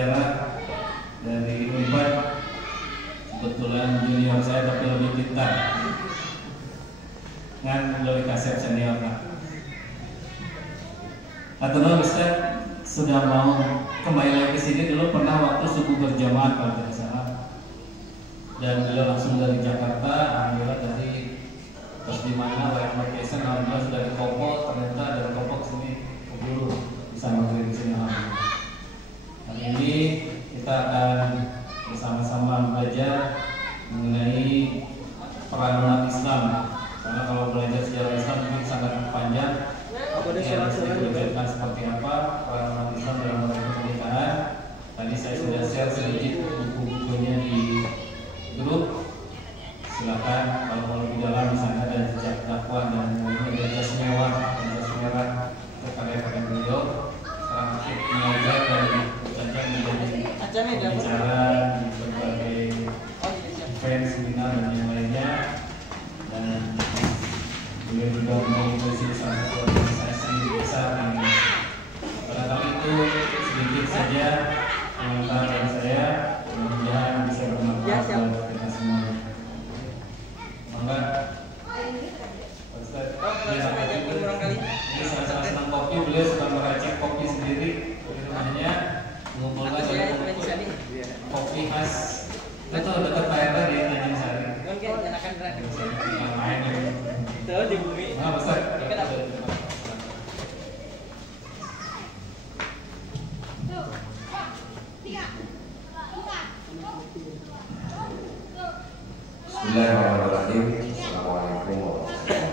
pembicara dari Unpad, kebetulan junior saya tapi lebih pintar, ngan lebih kasep senior lah. Atau Ustaz sudah mau kembali lagi ke sini. Dulu pernah waktu subuh berjamaah kalau tidak salah, dan beliau langsung dari Jakarta. Alhamdulillah tadi terus di mana Wayang Vacation, alhamdulillah sudah di Kopo, ternyata dari Kopo ke sini ke Bulu bisa maghrib di sini. Alhamdulillah. Hari ini kita akan bersama-sama belajar mengenai peran umat Islam. Karena kalau belajar sejarah Islam ini sangat panjang. Yang harus diperlihatkan seperti apa peran umat Islam dalam merayakan pernikahan. Tadi saya sudah share sedikit buku-bukunya di grup. Silakan kalau mau lebih dalam, misalnya ada jejak dakwah dan ada jas mewah, jas merah itu karya-karya beliau. Sekarang aktif mengajar dan bercocok menjadi bicara di berbagai event, seminar dan yang lainnya. Dan beliau juga mengikuti salah satu organisasi besar di barangkali itu sedikit saja komentar dari saya. Mudah-mudahan bisa bermanfaat buat kita semua. Enggak, Ustaz, ini sama-sama senang kopi. Beliau suka meracik kopi sendiri di rumahnya, mengumpulkan kopi khas. Itu dekat Pak RT di Tanjung Sari. Main itu di bumi. Nah, Ustaz. Bismillahirrahmanirrahim. Assalamualaikum warahmatullahi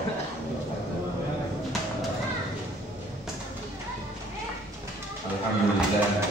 wabarakatuh. Alhamdulillah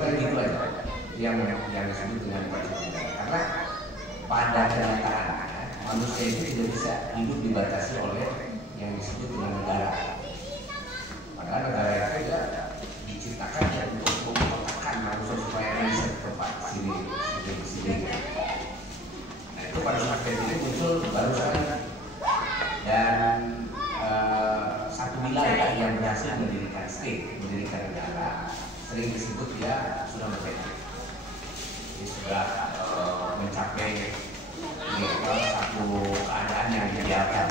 kira gitu aja yang disebut dengan konsep negara. Karena pada kenyataannya manusia itu tidak bisa hidup dibatasi oleh yang disebut dengan negara. Padahal negara itu ya diciptakan ya untuk memotakkan manusia supaya bisa ke tempat sini. Nah itu pada saat ini muncul baru sekali, dan satu wilayah yang berhasil mendirikan state, mendirikan negara, sering disebut dia sudah merdeka. Dia sudah mencapai satu keadaan yang idealkan.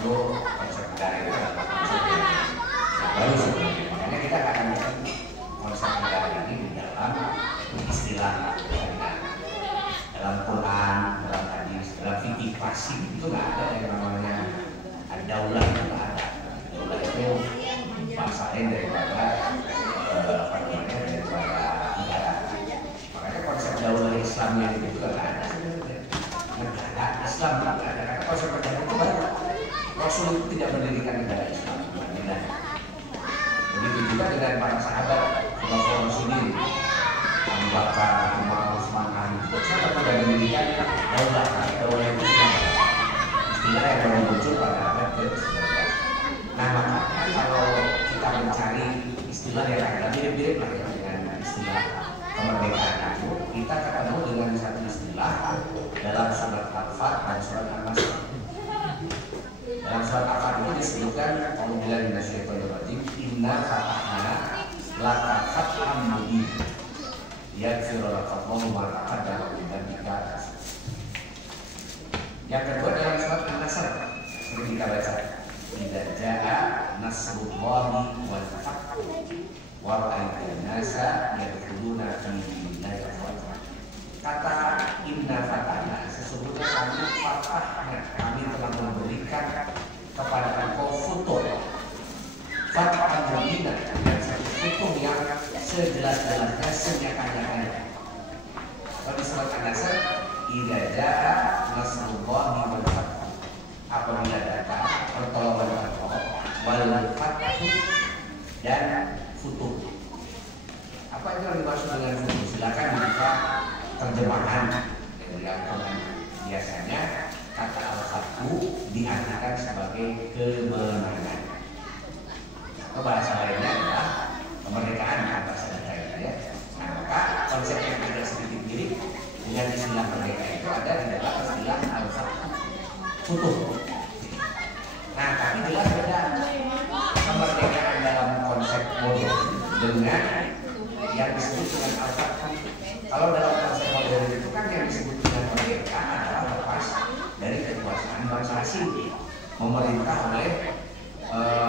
Itu konsep negara itu adalah konsep yang baru sebenarnya. Makanya kita akan melihat konsep negara ini di dalam istilah dalam Quran, dalam hadis, dalam fikih klasik itu nggak ada yang namanya daulah, itu nggak ada. Daulah itu bahasa lain daripada negara. Makanya konsep daulah Islam yang itu juga nggak ada sebenarnya. Negara Islam nggak ada. Karena konsep negara itu baru. Rasul itu tidak mendirikan negara Islam. Begitu juga dengan para sahabat, Rasulullah sendiri, Abu Bakar, Umar, Utsman, Ali, siapa tidak mendirikan daulah. Daulah itu istilah yang baru muncul pada abad ke-19. Nah makanya kalau kita mencari istilah yang agak mirip-mirip lah ya dengan istilah kemerdekaan itu, kita ketemu dengan satu istilah dalam surat Al-Fat dan surat An-Nasr. Dalam surat Al-Fat itu disebutkan Alhamdulillah minasyaitonirrajim, inna fatahna laka fathan mubina yaghfir laka Allahu ma taqaddama min dzambika. Yang kedua dalam surat An-Nasr sering kita baca, idza jaa nasrullahi wal fath wa ra'aitan nasa yadkhuluna fi dinillahi afwaja. Kata inna fatahna, sesungguhnya kami fatahna, kami telah memberikan kepada engkau futuh, fathan mubina, dan satu futuh yang sejelas-jelasnya, senyata-nyatanya. Kalau di surat An-Nasr, idza jaa nasrullahi wal fath, apabila datang pertolongan Allah, wal fath, dan futuh. Apa itu yang dimaksud dengan futuh? Silakan dibuka terjemahan dari Al-Quran. Biasanya kata al-fathu diartikan sebagai kemenangan. Atau bahasa lainnya adalah kemerdekaan, bahasa kita ya. Nah, maka konsep yang agak sedikit mirip dengan istilah merdeka itu ada di dalam istilah al-fathu, futuh. Nah, tapi jelas beda kemerdekaan dalam konsep modern dengan yang disebut dengan al-fathu. Kalau dalam konsep modern itu kan yang disebut dengan kemerdekaan adalah lepas dari kekuasaan bangsa asing, memerintah oleh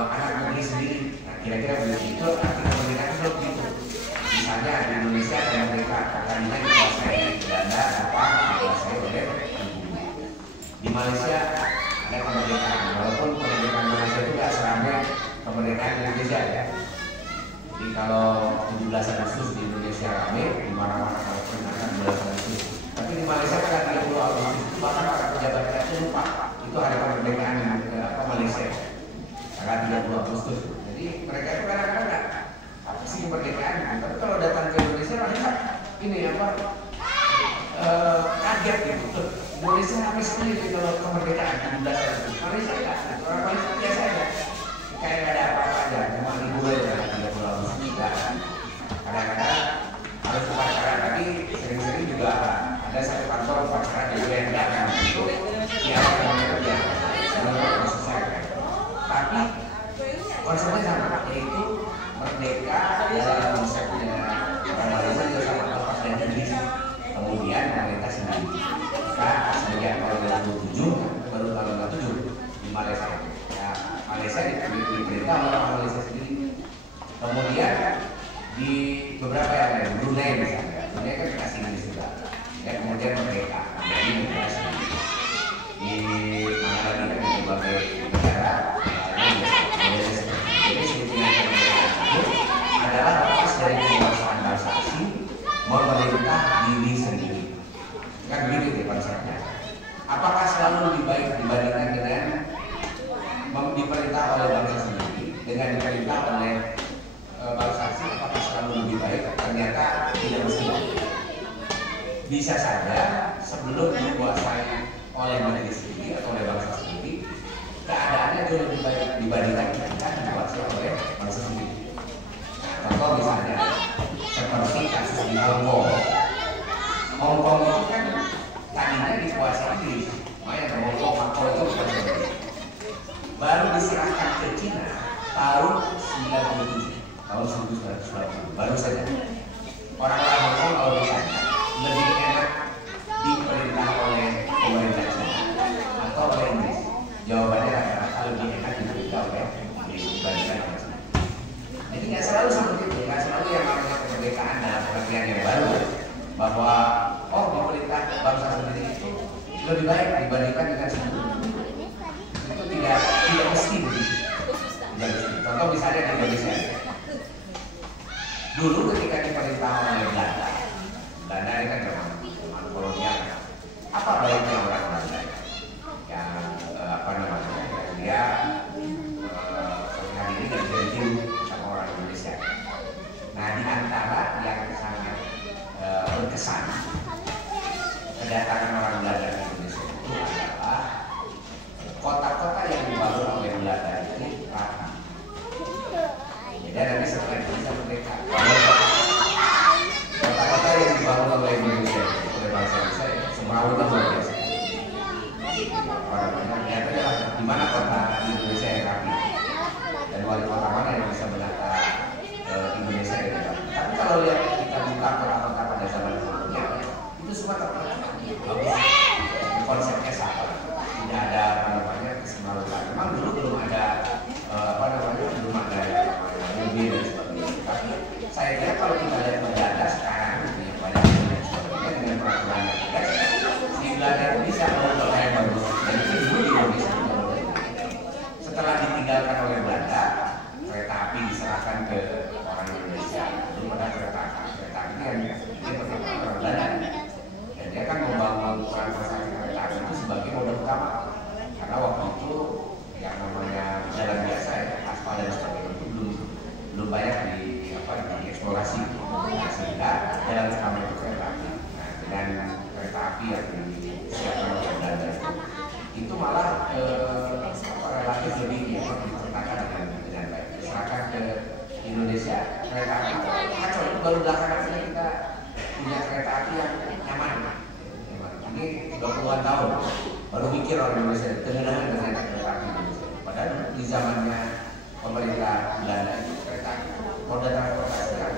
anak negeri sendiri. Nah, kira-kira begitu itu arti kemerdekaan itu begitu. Misalnya di Indonesia ada merdeka, tadinya dikuasai Belanda, Jepang, dikuasai oleh Ibu. Di Malaysia ada kemerdekaan, walaupun kemerdekaan Malaysia itu tidak seramai kemerdekaan Indonesia ya. Jadi kalau 17 Agustus di Indonesia ramai, di mana-mana kalau peringatan 17 Agustus. Tapi di Malaysia pada 30 Agustus itu bahkan para pejabat itu lupa itu hari kemerdekaan Malaysia. Tanggal 30 Agustus. Jadi mereka itu kadang-kadang nggak apa sih kemerdekaan. Tapi kalau datang ke Indonesia mereka ini apa kaget gitu. Indonesia apa sekali kalau kemerdekaan 17 Agustus. Malaysia nggak. Orang Malaysia biasa aja. Kayak nggak ada apa-apa aja. Cuma libur aja 30 Agustus juga. Kadang-kadang harus upacara, tapi sering-sering juga ada satu kantor upacara di yang datang itu ya mereka biasa selesai. Tapi konsepnya sama, yaitu merdeka dalam konsepnya orang Malaysia juga sama, lepas dari Inggris, kemudian pemerintah sendiri. Kita semenjak tahun 2007 baru tahun 2007 di Malaysia. Ya, Malaysia diperintah oleh orang Malaysia sendiri. Kemudian di beberapa yang lain, Brunei misalnya, Brunei kan dikasih Inggris juga. Ya, kemudian merdeka menjadi negara sendiri. Di mana lagi kan di berbagai negara jadi sebetulnya kemerdekaan itu adalah lepas dari kekuasaan bangsa asing, memerintah diri sendiri. Kan begitu ya konsepnya. Apakah selalu lebih baik dibandingkan dengan diperintah oleh bangsa sendiri dengan diperintah oleh bangsa asing? Apakah selalu lebih baik? ternyata tidak mesti. Bisa saja sebelum dikuasai oleh negeri sendiri atau oleh bangsa sendiri, keadaannya jauh lebih baik dibandingkan ketika dikuasai oleh bangsa sendiri. Contoh misalnya seperti kasus di Hongkong. Hongkong itu kan tadinya dikuasai Inggris, makanya Hongkong Makau itu baru diserahkan ke Cina tahun 97, tahun 1990, baru saja. Orang-orang Hongkong kalau ditanya lebih enak diperintah oleh pemerintah Cina atau oleh Inggris, jawabannya rata-rata lebih enak diperintah oleh Inggris dibandingkan oleh Cina. Jadi nggak selalu seperti itu, nggak selalu yang namanya kemerdekaan dalam pengertian yang baru bahwa oh pemerintah bangsa sendiri itu lebih baik dibandingkan dengan sebelumnya. Itu tidak mesti begitu. Contoh misalnya di Indonesia. Dulu ketika diperintah oleh Belanda ini kan zaman kolonial. Apa baiknya orang Belanda yang dia hari ini dan jadi sama orang Indonesia. Nah di antara yang sangat berkesan kedatangan orang Belanda ke Indonesia itu adalah kota-kota yang dibangun oleh Belanda itu rapi. Jadi nanti setelah itu bisa merdeka. Kota-kota yang dibangun oleh Indonesia oleh bangsa Indonesia semrawut dan luar biasa. Di mana kota Indonesia yang rapi dan wali kota mana yang bisa menata Indonesia yang rapi. Tapi kalau lihat kita buka kota-kota pada zaman kolonial itu semua terpenuhi bagus. Konsepnya sama, tidak ada kesemrawutan. Memang dulu belum ada belum ada mobil dan sebagainya. Tapi saya kira kalau kita lihat Belanda sekarang banyak dengan peraturan yang tegas, si Belanda bisa membawa yang bagus. Dan itu dulu di Indonesia. Setelah ditinggalkan oleh Belanda, kereta api diserahkan ke orang Indonesia. Belum ada kereta api yang diperlukan orang Belanda. Dan dia kan membangun transportasi kereta api itu sebagai modal utama. Karena waktu itu yang namanya jalan biasa ya, aspal dan sebagainya itu belum banyak dieksplorasi. Nah, sehingga jalan utama itu kereta api. Nah, dengan kereta api yang disiapkan oleh Belanda itu malah relatif lebih dipertahankan dengan baik. Diserahkan ke Indonesia kereta api kacau. Itu baru belakangan ini kita punya kereta api yang nyaman. Ini 20-an tahun baru mikir orang Indonesia dengan kereta api Indonesia. Padahal di zamannya pemerintah Belanda itu kereta moda transportasi yang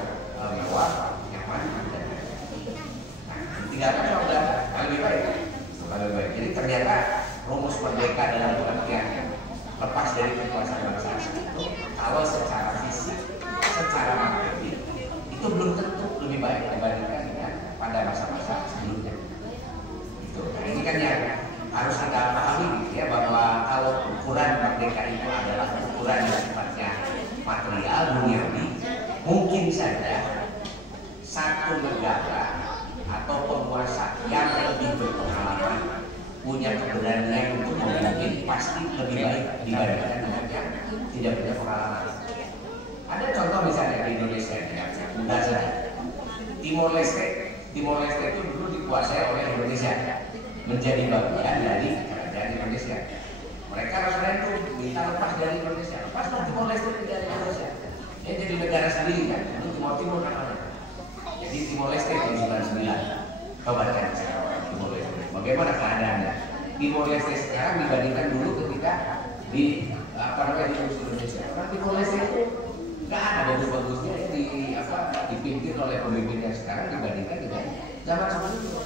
mewah, nyaman, dan tinggalkan udah lebih baik. Jadi ternyata rumus merdeka dalam pengertian lepas dari kekuasaan bangsa asing itu kalau secara fisik, secara marketing itu belum tentu lebih baik dibandingkan dengan pada masa-masa sebelumnya. Itu. Nah, ini kan yang harus kita pahami gitu ya, bahwa kalau ukuran merdeka itu adalah ukuran yang sifatnya material, duniawi, mungkin saja satu negara atau penguasa yang lebih berpengalaman punya keberanian untuk memimpin pasti lebih baik dibandingkan dengan yang tidak punya pengalaman. Ada contoh misalnya di Indonesia yang mudah saja. Timor Leste itu dulu dikuasai oleh Indonesia, menjadi bagian dari kerajaan Indonesia. Mereka referendum minta lepas dari Indonesia, lepas Timor Leste dari Indonesia. Dia jadi negara sendiri kan, itu Timur namanya. Jadi Timor Leste tahun 99. Coba cari sekarang Timor Leste. Bagaimana keadaannya? Timor Leste sekarang dibandingkan dulu ketika di Indonesia. Orang Timor Leste itu nggak ada bagus-bagusnya dipimpin oleh pemimpin yang sekarang dibandingkan dengan zaman sebelumnya.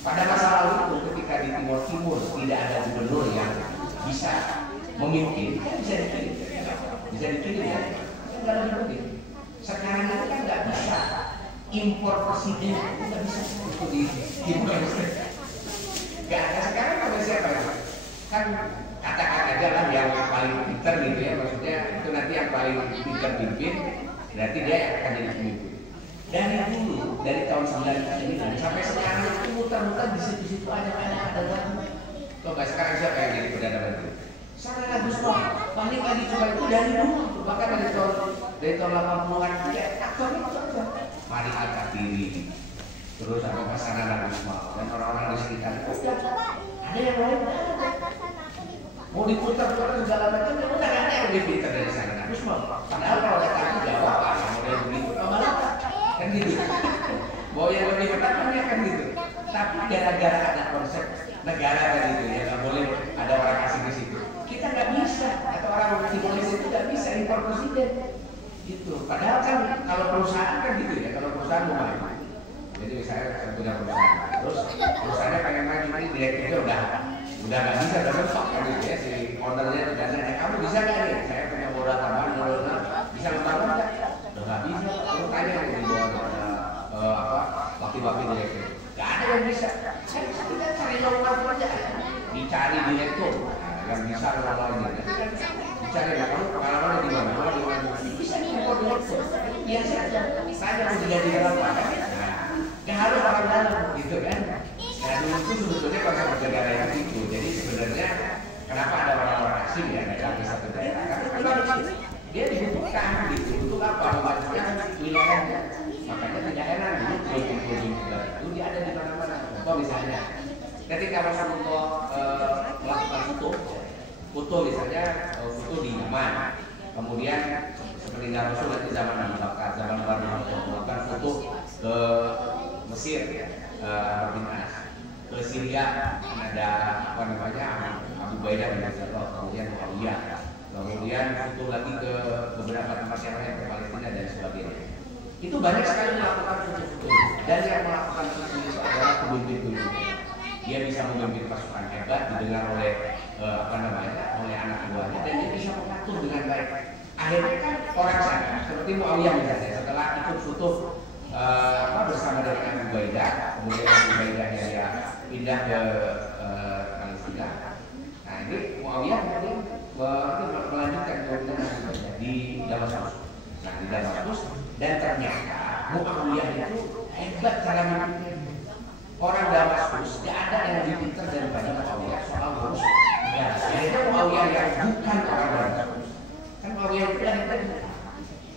Pada masa lalu itu ketika di Timor Timur tidak ada gubernur yang bisa memimpin, kan bisa dikirim ya. Nggak ada gubernur. Sekarang itu kan nggak bisa impor presiden, nggak bisa itu di Timor Leste. Nggak ada. Sekarang ada siapa ya? Kan katakan aja lah yang paling pintar gitu ya, maksudnya itu nanti yang paling pintar pimpin, berarti dia akan jadi pemimpin. Dari dulu, dari tahun 99 sampai sekarang itu muter-muter di situ-situ ada lagi. Coba sekarang siapa yang jadi perdana menteri? Sangat bagus kok. Paling lagi coba itu dari dulu, bahkan dari tahun 80-an dia aktor itu aja. Hari Al-Qadiri, terus ada pasangan Nabi Ismail dan orang-orang di sekitar. Ada yang lain mau diputar-putar segala macam, ya udah ada yang lebih pintar dari sana Nabi Ismail. Padahal kalau ada tanya jawab model begitu, malah kan gitu. Bahwa yang lebih hebat kan gitu. Tapi gara-gara ada konsep negara kan gitu ya, nggak boleh ada orang asing di situ. Kita nggak bisa, atau orang di polisi itu nggak bisa impor presiden. Gitu. Padahal kan kalau perusahaan kan gitu ya, kalau perusahaan mau maju. Jadi misalnya saya punya perusahaan, terus perusahaannya pengen maju, ini direkturnya udah nggak bisa, udah mentok kan gitu ya, si ownernya udah nanya, kamu bisa nggak nih? Saya punya modal tambahan, bisa ngebangun nggak? Udah nggak bisa. Terus tanya di bawah wakil-wakil direktur, nggak ada yang bisa. Kita cari lowongan kerja, dicari direktur yang bisa ngelola ini. Dicari, kamu pengalamannya di mana? Bisa nih direktur. Biasa aja. Saya mau jadi berapa? Nah, harus orang dalam, gitu kan? Nah, dulu itu sebetulnya konsep negara yang itu. Jadi sebenarnya kenapa ada orang-orang asing ya datang ke satu daerah? Karena dia dibutuhkan gitu. Untuk apa? Memajukan wilayahnya. Makanya tidak heran dulu proyek-proyek itu dia ada di mana-mana. Contoh misalnya, ketika Rasulullah melakukan foto misalnya foto di Yaman, kemudian seperti Rasul di zaman Nabi Bakar, zaman Umar bin Khattab melakukan foto ke Mesir, bin As, ke Syria ada apa namanya Abu Ubaidah bin Jarrah, kemudian Muawiyah, kemudian foto lagi ke beberapa tempat yang lain, ke Palestina dan sebagainya. Itu banyak sekali melakukan foto-foto, dan yang melakukan foto itu adalah pemimpin-pemimpin. Dia bisa memimpin pasukan hebat, didengar oleh oleh anak buahnya, dan dia bisa mengatur dengan baik. Akhirnya kan orang sana, seperti Muawiyah misalnya, setelah ikut foto bersama dengan Abu Ubaidah, kemudian Abu Ubaidahnya dia pindah ke Palestina. Nah ini Muawiyah kemudian melanjutkan kepemimpinan di Damaskus. Nah di Damaskus, dan ternyata Muawiyah itu hebat cara memimpinnya. Orang Damaskus gak ada yang lebih pintar daripada Muawiyah soal ngurus negara. Akhirnya Muawiyah yang bukan orang Damaskus, kan Muawiyah itu lahir dari Mekah.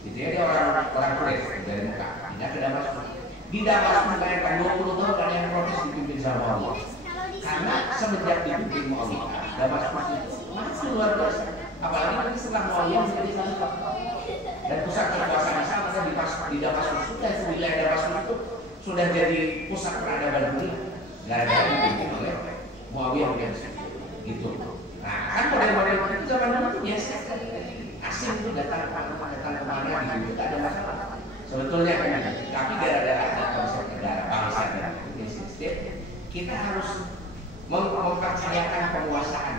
Jadi dia orang Quraisy dari Mekah, pindah ke Damaskus. Di Damaskus bayangkan 20 tahun kan yang protes dipimpin sama Muawiyah. Karena semenjak dipimpin Muawiyah, Damaskus itu masih luar biasa. Apalagi nanti setelah Muawiyah menjadi khalifah. Dan pusat kekuasaan Islam ada di Damaskus. Sudah itu wilayah Damaskus itu sudah jadi pusat peradaban dunia. Gara-gara dipimpin oleh Muawiyah gitu. Nah kan model-model itu zaman dulu itu biasa. Asing itu datang kemana gitu, tidak ada masalah. Sebetulnya kan, tapi gara-gara ada konsep negara bangsa dan sistem, kita harus mempercayakan penguasaan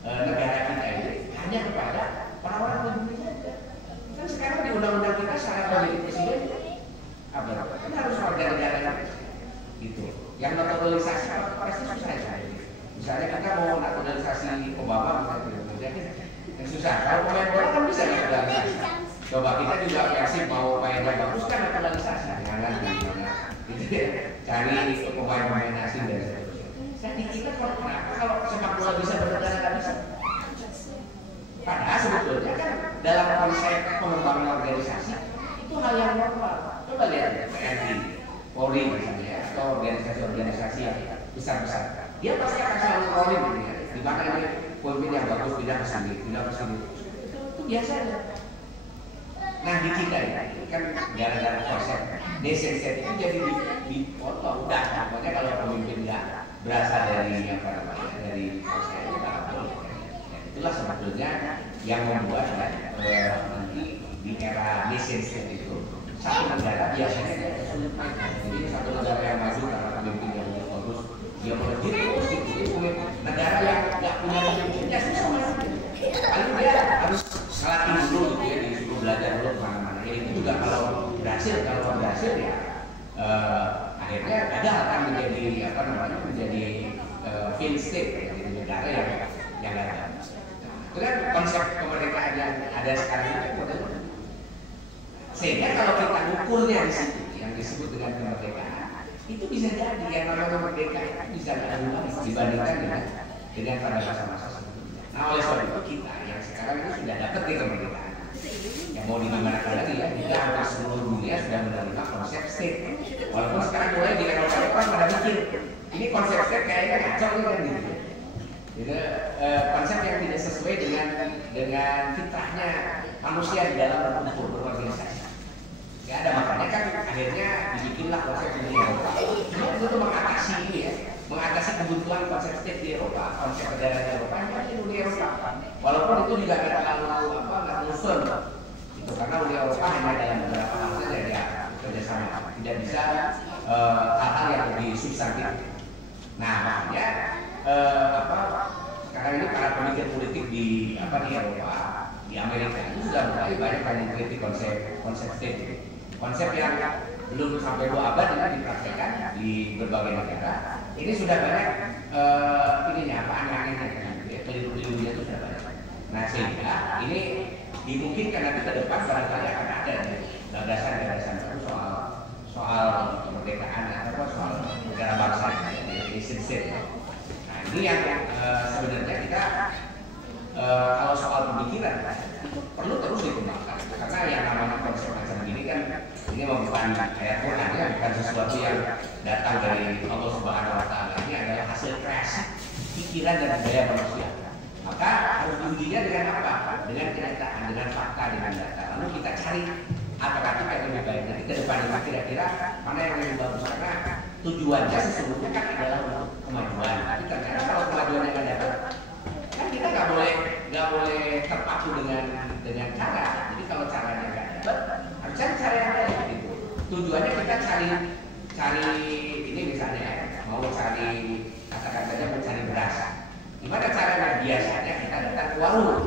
negara kita ini hanya kepada orang-orang pribumi saja. Kan sekarang di undang-undang kita syarat menjadi presiden apa? Kan harus warga negara gitu. Yang naturalisasi pasti susah ya. Misalnya kita mau naturalisasi Obama misalnya, yang susah. Kalau pemain bola kan bisa naturalisasi. Coba kita juga Persib mau mainnya bagus kan naturalisasi, jangan gitu ya. Cari pemain-pemain asing dan seterusnya. Jadi kita kalau sepak bola bisa bernegara nggak bisa. Padahal sebetulnya kan dalam konsep pengembangan organisasi itu hal yang normal. Coba lihat TNI, Polri misalnya, atau organisasi-organisasi yang besar-besar. Dia pasti akan selalu rolling gitu ya. Di mana ini pemimpin yang bagus pindah ke sini. Itu biasa aja. Nah di kita ini kan gara-gara konsep nation state itu jadi dipotong. Udah, pokoknya kalau pemimpin nggak berasal dari dari konsep itu nggak boleh. Itulah sebetulnya yang membuat nanti di era nation state itu satu negara biasanya dia kesulitan. Jadi satu negara yang maju karena pemimpin yang bagus, dia bekerja terus gitu. Negara yang nggak punya pemimpinnya susah. Paling dia harus ngelatih dulu gitu ya, disuruh belajar dulu kemana-mana. Ya itu juga kalau berhasil ya akhirnya gagal kan menjadi menjadi failed state, menjadi negara yang gagal. Itu kan konsep kemerdekaan yang ada sekarang ini model. Sehingga kalau kita ukurnya di situ yang disebut dengan kemerdekaan, itu bisa jadi yang namanya merdeka itu bisa dilakukan dibandingkan dengan pada masa-masa sebelumnya. Nah oleh sebab itu kita yang sekarang ini sudah dapat kemerdekaan, yang mau dimana lagi ya, kita hampir seluruh dunia sudah menerima konsep konsep state. Walaupun sekarang mulai di Eropa pada mikir ini konsep state kayaknya kacau nih kan gitu. Jadi konsep yang tidak sesuai dengan fitrahnya manusia di dalam berkumpul berorganisasi. Ya ada, makanya kan akhirnya dibikinlah konsep Uni Eropa. Itu mengatasi ini ya, mengatasi kebutuhan konsep state di Eropa, konsep negara di Eropa, ini Uni Eropa. Walaupun itu juga nggak terlalu firm, itu karena Uni Eropa hanya dalam beberapa hal saja dia kerjasama, tidak bisa hal-hal yang lebih substantif. Nah makanya sekarang ini para pemikir politik di Eropa, di Amerika itu sudah mulai banyak yang mengkritik konsep state, konsep yang belum sampai 2 abad ini dipraktekkan di berbagai negara. Ini sudah banyak aneh-anehnya kan, keliru-kelirunya itu sudah banyak. Nah sehingga ini dimungkinkan nanti ke depan barangkali akan ada gagasan-gagasan baru soal kemerdekaan atau soal negara bangsa, nation state. Nah ini yang sebenarnya kita kalau soal pemikiran itu perlu terus dikembangkan, karena yang namanya konsep macam ini kan ini bukan ayat Quran ya, bukan sesuatu yang datang dari Allah Subhanahu Wa Taala. Ini adalah hasil kreasi pikiran dan budaya manusia. Maka harus diujinya dengan apa? Dengan kenyataan, dengan fakta, dengan data. Lalu kita cari alternatif yang lebih baik. Nanti ke depan itu kira-kira mana yang lebih bagus, karena tujuannya sesungguhnya kan adalah untuk kemajuan. Tapi ternyata kalau kemajuannya nggak dapat, kan kita nggak boleh terpaku dengan cara. Jadi kalau caranya nggak dapat, harus cari cara yang lain. Gitu. Tujuannya kita cari ini misalnya mau cari katakan saja mau cari beras. Gimana caranya? Biasanya kita datang ke warung.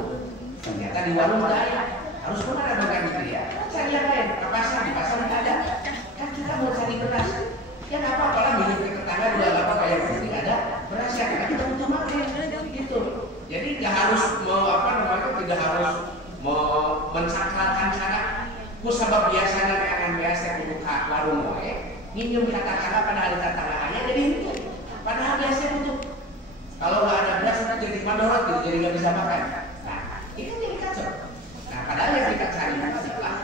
Ternyata di warung nggak ada. Harus kemana dong kan gitu ya? Cari yang lain. Ke pasar, di pasar nggak ada. Kan kita mau cari beras. Ya nggak apa-apa lah, minum ke tetangga juga nggak apa-apa, yang penting ada beras ya. Kita butuh makan gitu. Jadi nggak harus tidak harus mensakralkan cara. Sebab biasanya akan biasa buka warung minum katakanlah pada hari tetangga hanya jadi itu. Padahal biasa butuh. Kalau nggak ada beras itu jadi mandorot gitu, jadi nggak bisa makan. Nah, itu jadi kacau. Nah, padahal yang kita cari adalah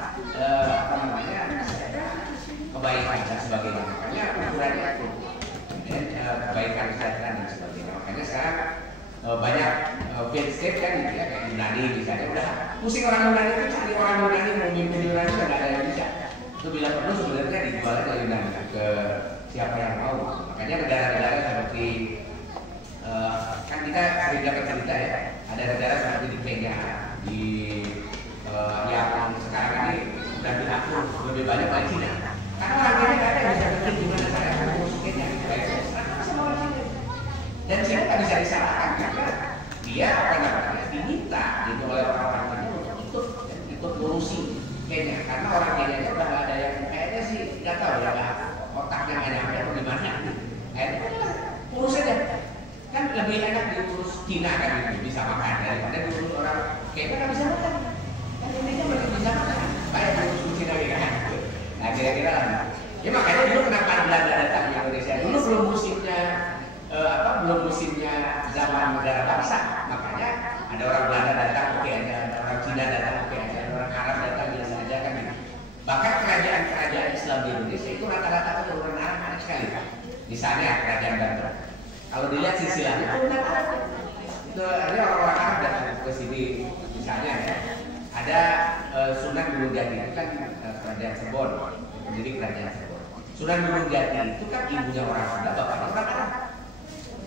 kebaikan dan sebagainya. Makanya ukurannya itu dan kebaikan kesejahteraan dan sebagainya. Makanya sekarang banyak failed state kan gitu ya, kayak Yunani misalnya. Udah pusing orang Yunani itu cari orang Yunani, mau mimpin Yunani udah nggak ada yang bisa. Itu bila perlu sebenarnya dijual aja Yunani ke siapa yang mau. Makanya negara-negara seperti kan kita sering dapat cerita ya, ada negara seperti di Kenya, di yang sekarang ini sudah diatur lebih banyak dari Cina. Karena orang Kenya nggak ada yang bisa ngerti gimana cara mengurus Kenya, dan Cina nggak bisa disalahkan karena dia diminta gitu oleh orang-orang Kenya untuk ikut ngurusi Kenya, karena orang Kenya itu udah nggak ada yang kayaknya sih nggak tahu ya, otaknya nggak nyampe atau gimana. Akhirnya urus aja. Kan lebih enak diurus Cina kan gitu, bisa makan daripada diurus orang kayaknya nggak bisa makan. Kan intinya mereka bisa makan, kayak diurus Cina gitu kan. Nah kira-kira lah. Ya makanya dulu kenapa Belanda datang ke Indonesia? Dulu belum musimnya zaman negara bangsa. Makanya ada orang Belanda datang oke aja, ada orang Cina datang oke aja, ada orang Arab datang biasa aja kan gitu. Bahkan kerajaan Islam di Indonesia itu rata-rata keturunan Arab aneh sekali. Misalnya kerajaan Banten. Kalau dilihat silsilahnya keturunan Arab. Itu ada orang-orang Arab datang ke sini misalnya ya. Ada Sunan Gunung Jati itu kan kerajaan Cirebon, pendiri kerajaan Cirebon. Sunan Gunung Jati itu kan ibunya orang Sunda, bapaknya orang Arab.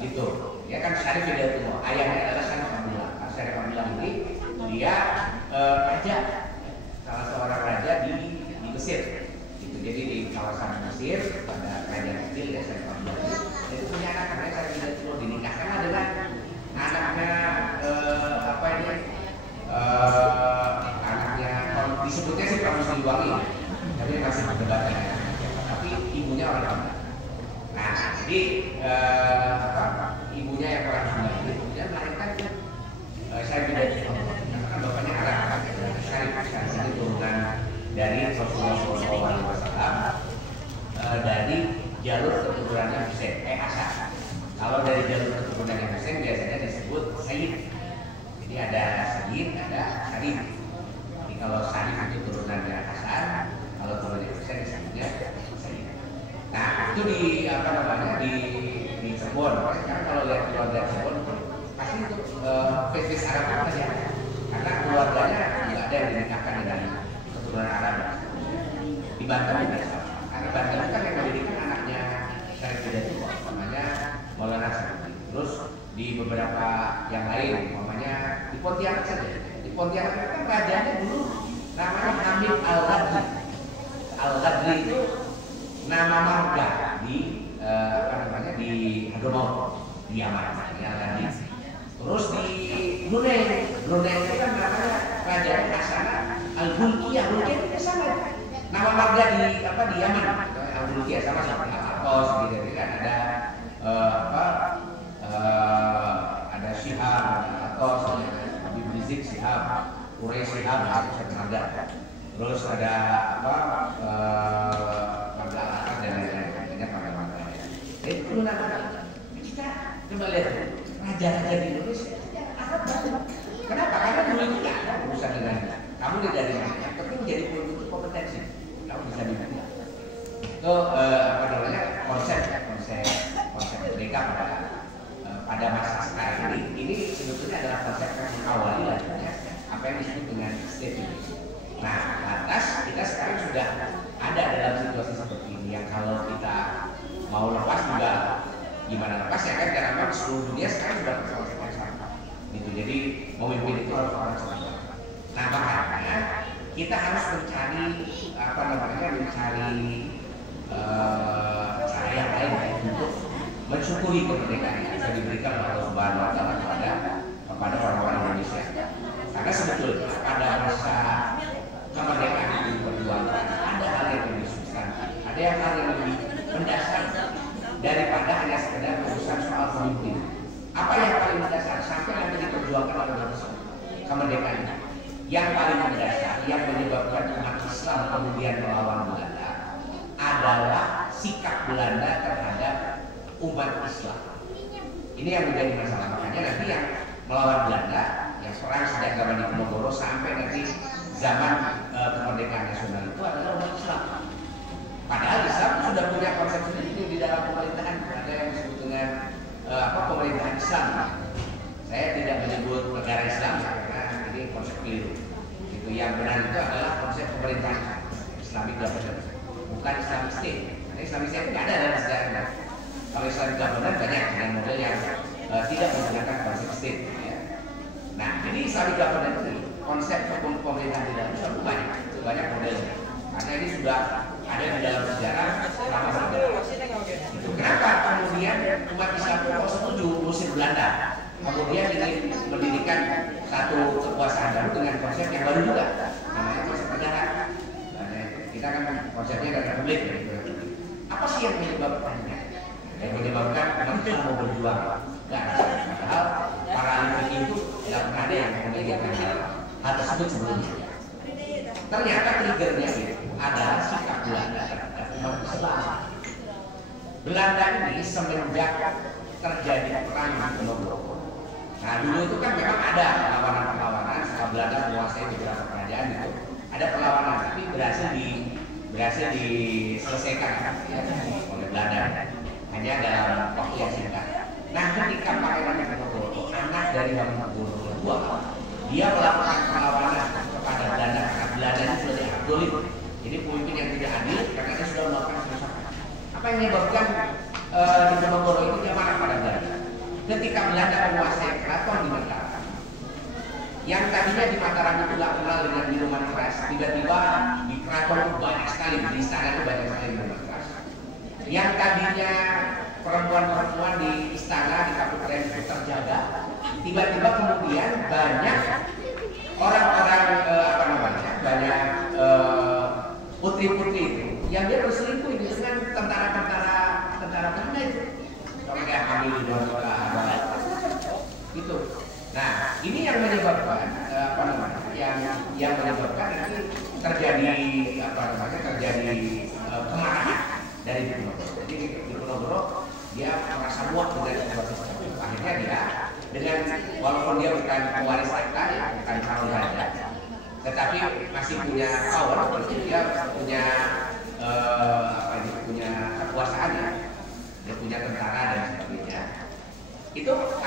Gitu. Ya kan Syarif Hidayatullah, ayahnya adalah Syarif Abdullah. Syarif Abdullah ini dia raja, salah seorang raja di Mesir. Gitu. Jadi di kawasan Mesir ada kerajaan kecil ya Syarif Abdullah. Jadi punya anak namanya Syarif Hidayatullah, dinikahkan dengan anaknya anaknya disebutnya sih Prabu Siliwangi, tapi masih perdebatan ya. Tapi ibunya orang Sunda. Nah, jadi ibunya yang orang Sunda ini kemudian melahirkan Syarif Hidayatullah. Karena bapaknya Arab, Syarif ini turunan dari Rasulullah SAW dari jalur keturunannya Husain, Hasan. Kalau dari jalur keturunannya Husain biasanya disebut Sayyid. Jadi ada Sayyid, ada Syarif. Jadi kalau Syarif itu turunannya Hasan, kalau turunannya Husain disebutnya itu di apa namanya di Cirebon. Sekarang kalau lihat keluarga Cirebon pasti itu face Arab saja, karena keluarganya nggak ada yang dinikahkan dengan keturunan Arab. Di Banten juga sama. Karena Banten kan yang mendirikan anaknya Syarif Hidayat namanya Maulana Syarif. Terus di beberapa yang lain, namanya di Pontianak saja. Di Pontianak kan rajanya dulu namanya Hamid Al-Ghadri. Al-Ghadri itu nama marga di apa namanya di Hadramaut di Yaman. Al-Ghadri. Terus di Brunei itu kan namanya Raja Hasanah Al-Bulkiyah. Bulkiyah itu sama. Nama marga di apa di Yaman. Al-Bulkiyah sama seperti Al-Atos gitu kan ada ada Syihab, ada Atos, ada Habib Rizik Syihab, Quraisy Syihab, itu marga. Terus ada apa marga Al-Asad dan lain-lain. Banyak marga-marga. Itu nama kita coba lihat raja-raja di Indonesia. Kenapa? Karena dulu itu nggak ada urusan dengan kamu dari mana, tapi menjadi politik kompetensi. Kamu bisa dibuka. Itu apa namanya konsep mereka pada masa sekarang ini sebetulnya adalah konsep yang mengawali lahirnya apa yang disebut dengan state ini. Nah, lantas kita sekarang sudah ada dalam situasi seperti ini yang kalau kita mau lepas juga gimana lepas ya kan, karena seluruh dunia sekarang sudah konsep yang sama. Gitu. Jadi memimpin itu harus orang seperti itu. Nah, makanya kita harus mencari apa namanya cara yang lain untuk mensyukuri kemerdekaan yang bisa diberikan oleh Allah Subhanahu wa Ta'ala kepada orang-orang Indonesia. Karena sebetulnya pada masa kemerdekaan itu diperjuangkan ada hal yang lebih substantif, ada hal yang lebih mendasar daripada hanya sekedar urusan soal pemimpin. Apa yang paling mendasar sampai yang diperjuangkan oleh bangsa kemerdekaan ini? Yang paling mendasar yang menyebabkan umat Islam kemudian melawan Belanda adalah sikap Belanda terhadap umat Islam. Ini yang menjadi masalah. Makanya nanti yang melawan Belanda, yang perang sejak zaman Diponegoro sampai nanti zaman kemerdekaan nasional itu adalah umat Islam. Padahal Islam sudah punya konsep sendiri di dalam pemerintahan. Ada yang disebut dengan pemerintahan Islam. Saya tidak menyebut negara Islam karena ini konsep keliru. Itu yang benar itu adalah konsep pemerintahan Islamic government, bukan Islamic state. Karena Islamic state tidak ada dalam sejarahnya. Kalau Islamic government banyak dengan model yang tidak menggunakan konsep state. Ya. Nah, jadi Islamic government ini konsep pemerintahan di dalam Islam banyak modelnya. Karena ini sudah ada di dalam sejarah selama itu. Kenapa kemudian umat Islam kok setuju musik Belanda? Kemudian ingin mendirikan satu kekuasaan baru dengan konsep yang baru juga, namanya konsep negara. Kita kan konsepnya negara republik. Apa sih yang menyebabkannya? Yang menyebabkan umat Islam mau berjuang? Padahal para ahli itu tidak pernah ada yang memikirkan hal tersebut sebelumnya. Ternyata triggernya itu adalah sikap Belanda terhadap umat Islam. Belanda ini semenjak terjadi perang di Diponegoro. Nah, dulu itu kan memang ada perlawanan-perlawanan setelah Belanda menguasai beberapa kerajaan itu. Ada perlawanan, tapi berhasil diselesaikan ya, oleh Belanda. Hanya dalam waktu yang singkat. Nah, ketika Pangeran Diponegoro, anak dari Hamengkubuwono II, dia melakukan perlawanan kepada Belanda karena Belanda itu sudah dianggap dolim. Jadi pemimpin yang tidak adil karena dia sudah melakukan kerusakan. Apa yang menyebabkan Diponegoro itu dia marah pada Belanda? Ketika Belanda menguasai keraton di Mataram, yang tadinya di Mataram itu tidak kenal dengan minuman keras, tiba-tiba di keraton itu banyak sekali, di istana itu banyak sekali minuman keras. Yang tadinya perempuan-perempuan di istana di Kapupaten itu terjaga, tiba-tiba kemudian banyak orang-orang banyak putri-putri itu yang dia berselingkuh dengan tentara Belanda itu. Kalau kayak hamil di luar itu. Nah, ini yang menyebabkan yang menyebabkan nanti terjadi kemarahan dari Diponegoro. Jadi Diponegoro dia merasa muak dengan situasi seperti itu. Akhirnya dia dengan walaupun dia bukan pewaris tahta ya, bukan calon raja, tetapi masih punya power, dia punya punya kekuasaan ya.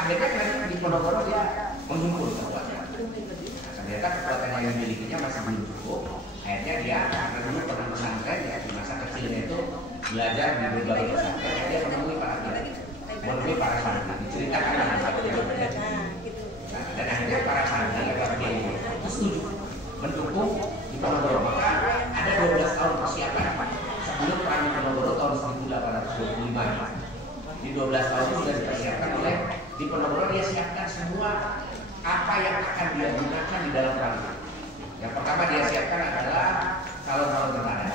akhirnya nanti di Ponorogo dia mengumpul kekuatan. Ternyata kekuatan yang dimilikinya masih belum cukup. Akhirnya dia karena dulu pernah pesantren ya, di masa kecilnya itu belajar di berbagai pesantren, dia menemui para kiai, menemui para santri, diceritakan dan akhirnya para santri para kiai itu setuju mendukung di Ponorogo. Maka ada 12 tahun persiapan sebelum perang di Ponorogo tahun 1825. Di 12 tahun itu sudah dipersiapkan oleh di Ponorogo, dia siapkan semua apa yang akan dia gunakan di dalam perang. Yang pertama dia siapkan adalah calon-calon tentara.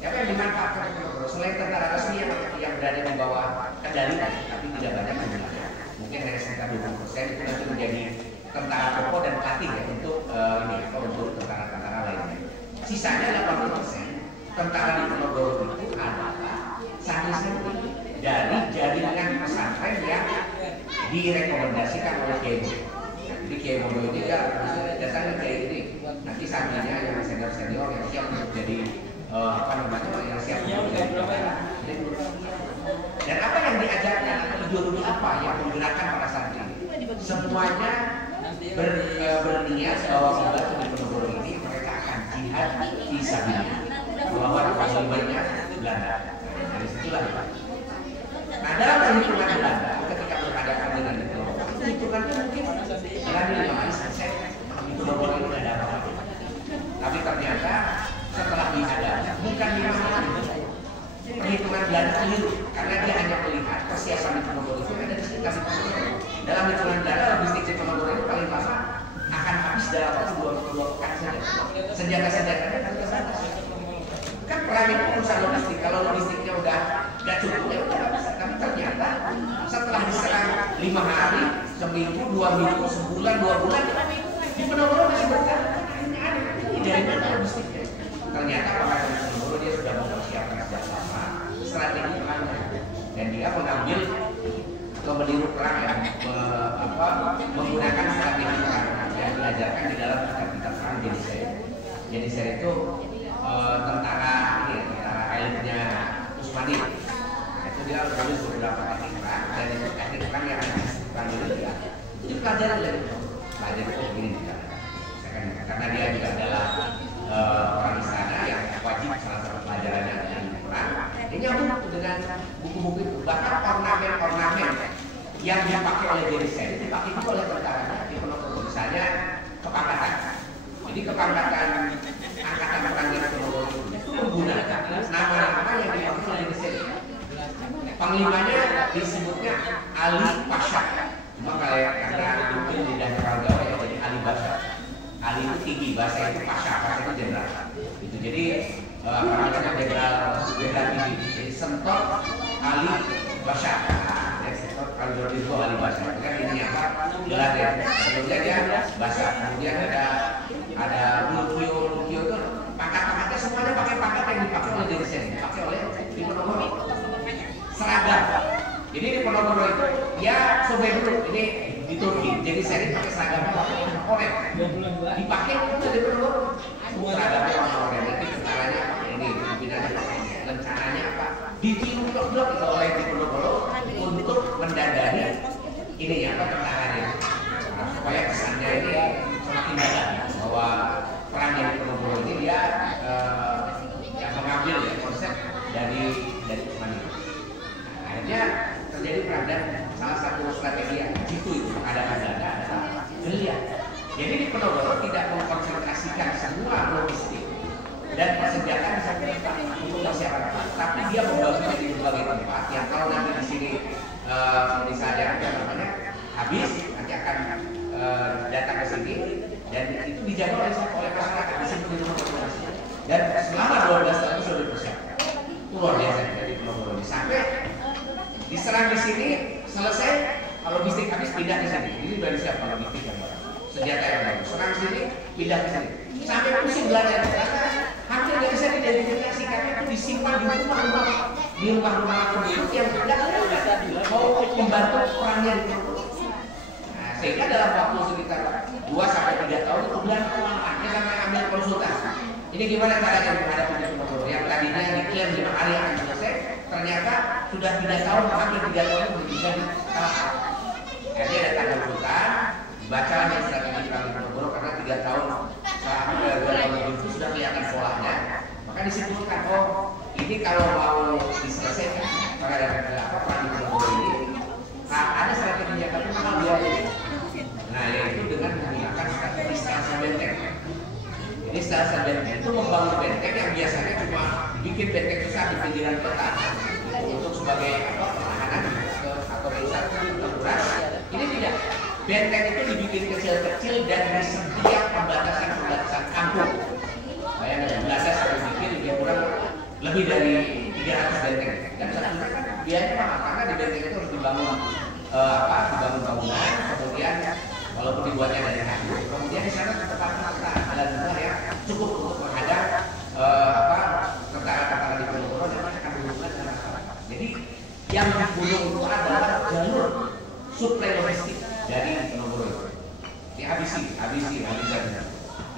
Siapa yang dimanfaatkan di Ponorogo? Selain tentara resmi yang berada di bawah kendali, tapi tidak banyak jumlahnya. Mungkin hanya sekitar 20% itu nanti menjadi tentara pokok dan pelatih ya untuk untuk tentara-tentara lainnya. Sisanya 80% tentara di Ponorogo itu adalah santri-santri dari jaringan pesantren yang direkomendasikan oleh Kiai Modo. Jadi Kiai Modo itu dia datangnya kayak ini. Nanti santrinya yang senior yang siap untuk jadi yang siap untuk jadi dan apa yang diajarkan atau ideologi apa yang menggerakkan para santri? Semuanya berniat bahwa membantu di Ponorogo ini mereka akan jihad fisabilillah melawan panglimanya Belanda. Dari situlah nah dalam perhitungan Belanda ketika berhadapan dengan Ponorogo, hitungannya mungkin dalam 5% di Ponorogo itu ada apa-apa. Tapi ternyata setelah dihadapi bukan 5 perhitungan Belanda keliru karena dia hanya melihat persiapan di Ponorogo itu ada di sekitar Ponorogo. Dalam hitungan Belanda logistik di Ponorogo itu paling lama akan habis dalam waktu 22 pekan saja. Senjata-senjatanya kan kesana. Kan perang itu urusan logistik. Kalau logistiknya udah nggak cukup ya udah nggak bisa. Tapi ternyata setelah diserang 5 hari, seminggu, 2 minggu, sebulan, 2 bulan di Ponorogo masih berjalan. Akhirnya ada dari mana logistiknya? Ternyata orang di Ponorogo dia sudah mempersiapkan sejak lama strategi perangnya dan dia mengambil atau meniru perang yang menggunakan strategi perang yang diajarkan di dalam kitab perang Jenisaya. Jenisaya itu tentara elitnya Usmani. Itu dia menulis beberapa teknik perang dan itu teknik perang yang ada di perang Indonesia. Itu pelajaran dari pelajaran itu begini juga. Karena dia juga adalah orang istana yang wajib salah satu pelajarannya adalah perang. Dia nyambung dengan buku-buku itu. Bahkan ornamen-ornamen yang dipakai oleh Jenisaya itu dipakai juga oleh tentara di Ponorogo. Misalnya kepangkatan. Jadi kepangkatan angkatan perang yang Ponorogo itu menggunakan nama-nama yang dipakai oleh Jenisaya. Panglimanya disebutnya Ali Pasha. Cuma karena mungkin di daerah Jawa ya jadi Ali Pasha. Ali itu tinggi, bahasa itu Pasha itu jenderal. Itu jadi namanya jenderal tinggi. Jadi Sentot Ali Pasha. Kalau itu Ali Pasha. Kan ini apa? Gelar ya. Kemudian dia bahasa. Kemudian ada Lukio itu pangkat-pangkatnya semuanya pakai pangkat yang dipakai oleh Jenisaya, dipakai oleh di Ponorogo. Seragam. Jadi di Ponorogo itu ya sobek dulu ini di Turki. Jadi saya pakai seragamnya warna oranye. Dipakai untuk di Ponorogo. Seragamnya warna oranye. Nanti tentaranya pakai ini, pimpinannya pakai ini. Rencananya apa? Ditiru blok oleh di Ponorogo untuk mendadari ini ya apa tentaranya. Supaya kesannya ini semakin dalam bahwa perang yang di Ponorogo ini dia yang mengambil ya konsep dari Usmani. Akhirnya terjadi perang dan salah satu strategi yang itu menghadapi Belanda adalah gerilya. Jadi di Ponorogo tidak mengkonsentrasikan semua logistik dan persenjataan di satu tempat untuk persiapan perang, tapi dia membaginya di berbagai tempat yang kalau nanti di sini misalnya habis nanti akan datang ke sini dan itu dijaga oleh masyarakat di sini dan selama 12 tahun sudah dipersiapkan. Itu luar biasa dari Ponorogo sampai diserang di sini selesai kalau logistik habis pindah ke sini. Ini sudah disiapkan logistik yang baru, senjata yang baru. Serang sini pindah ke sini sampai pusing Belanda karena hampir nggak bisa diidentifikasi karena itu disimpan di rumah-rumah penduduk yang tidak mau membantu perangnya di Ponorogo. Nah, sehingga dalam waktu sekitar 2 sampai 3 tahun itu Belanda akhirnya kami ambil konsultasi. Ini gimana caranya menghadapi Ponorogo yang tadinya diklaim 5 hari akan selesai, ternyata sudah 3 tahun hampir 3 tahun belum bisa dikalahkan. Jadi ada tanda urutan, dibaca yang strategi Kami Diponegoro karena 3 tahun sampai 2 tahun itu sudah kelihatan polanya. Maka disebutkan, oh ini kalau mau diselesaikan karena ada Perang Diponegoro ini, ada strategi yang tapi mahal biaya. Nah yaitu dengan menggunakan strategi stansa benteng. Ini stansa benteng itu membangun benteng yang biasanya cuma bikin benteng besar di pinggiran kota untuk sebagai pertahanan atau pusat pertempuran. Ini tidak. Benteng itu dibikin kecil-kecil dan di setiap pembatasan kampung. Bayangkan Belanda sampai bikin lebih kurang lebih dari 300 benteng. Dan satunya kan biayanya mahal karena di benteng itu harus dibangun dibangun bangunan, kemudian walaupun dibuatnya dari kayu, kemudian di sana tempat jalan ya cukup untuk menghadap tentara-tentara di Diponegoro dan akan berhubungan dengan masyarakat. Jadi yang dibunuh itu adalah jalur suplai logistik dari Diponegoro. Dihabisi.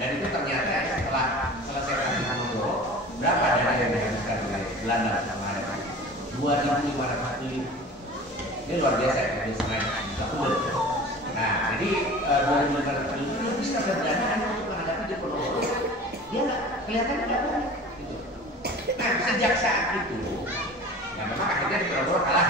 Dan itu ternyata setelah selesai Perang Diponegoro, berapa dana yang dihabiskan oleh Belanda kemarin? 2.500 triliun. Ini luar biasa ya, itu sengaja juga udah. Nah, jadi 2.500 triliun itu bisa berdanaan untuk menghadapi Diponegoro. Dia nggak kelihatannya nggak boleh. Gitu. Nah, sejak saat itu, ya memang akhirnya Diponegoro kalah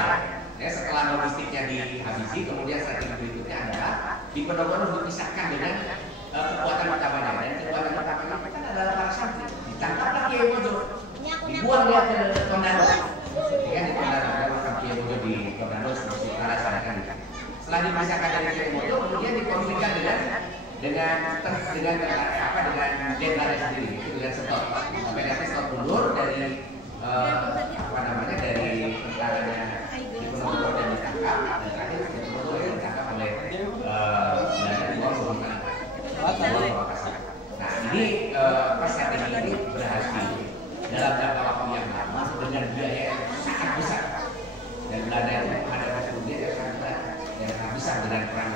ya. Setelah logistiknya dihabisi, kemudian strategi berikutnya adalah Diponegoro dipisahkan dengan kekuatan utamanya. Dan kekuatan utamanya itu kan adalah para santri. Ditangkaplah Kiai Mojo, dibuang dia ke Tondano. Ya di Tondano, ada makam Kiai Mojo di Tondano, Sulawesi Utara sana kan. Setelah dipisahkan dari Kiai Mojo, kemudian dikonflikkan dengan jenderalnya sendiri, itu dengan Setot. Sampai nanti Setot mundur dari dari tentaranya Diponegoro dan ditangkap, dan terakhir Diponegoro yang ditangkap oleh Belanda di bawah Makassar. Nah ini strategi ini berhasil dalam jangka waktu yang lama dengan biaya yang sangat besar, dan Belanda itu ada kemudian yang sangat berat dan sangat besar dengan perang.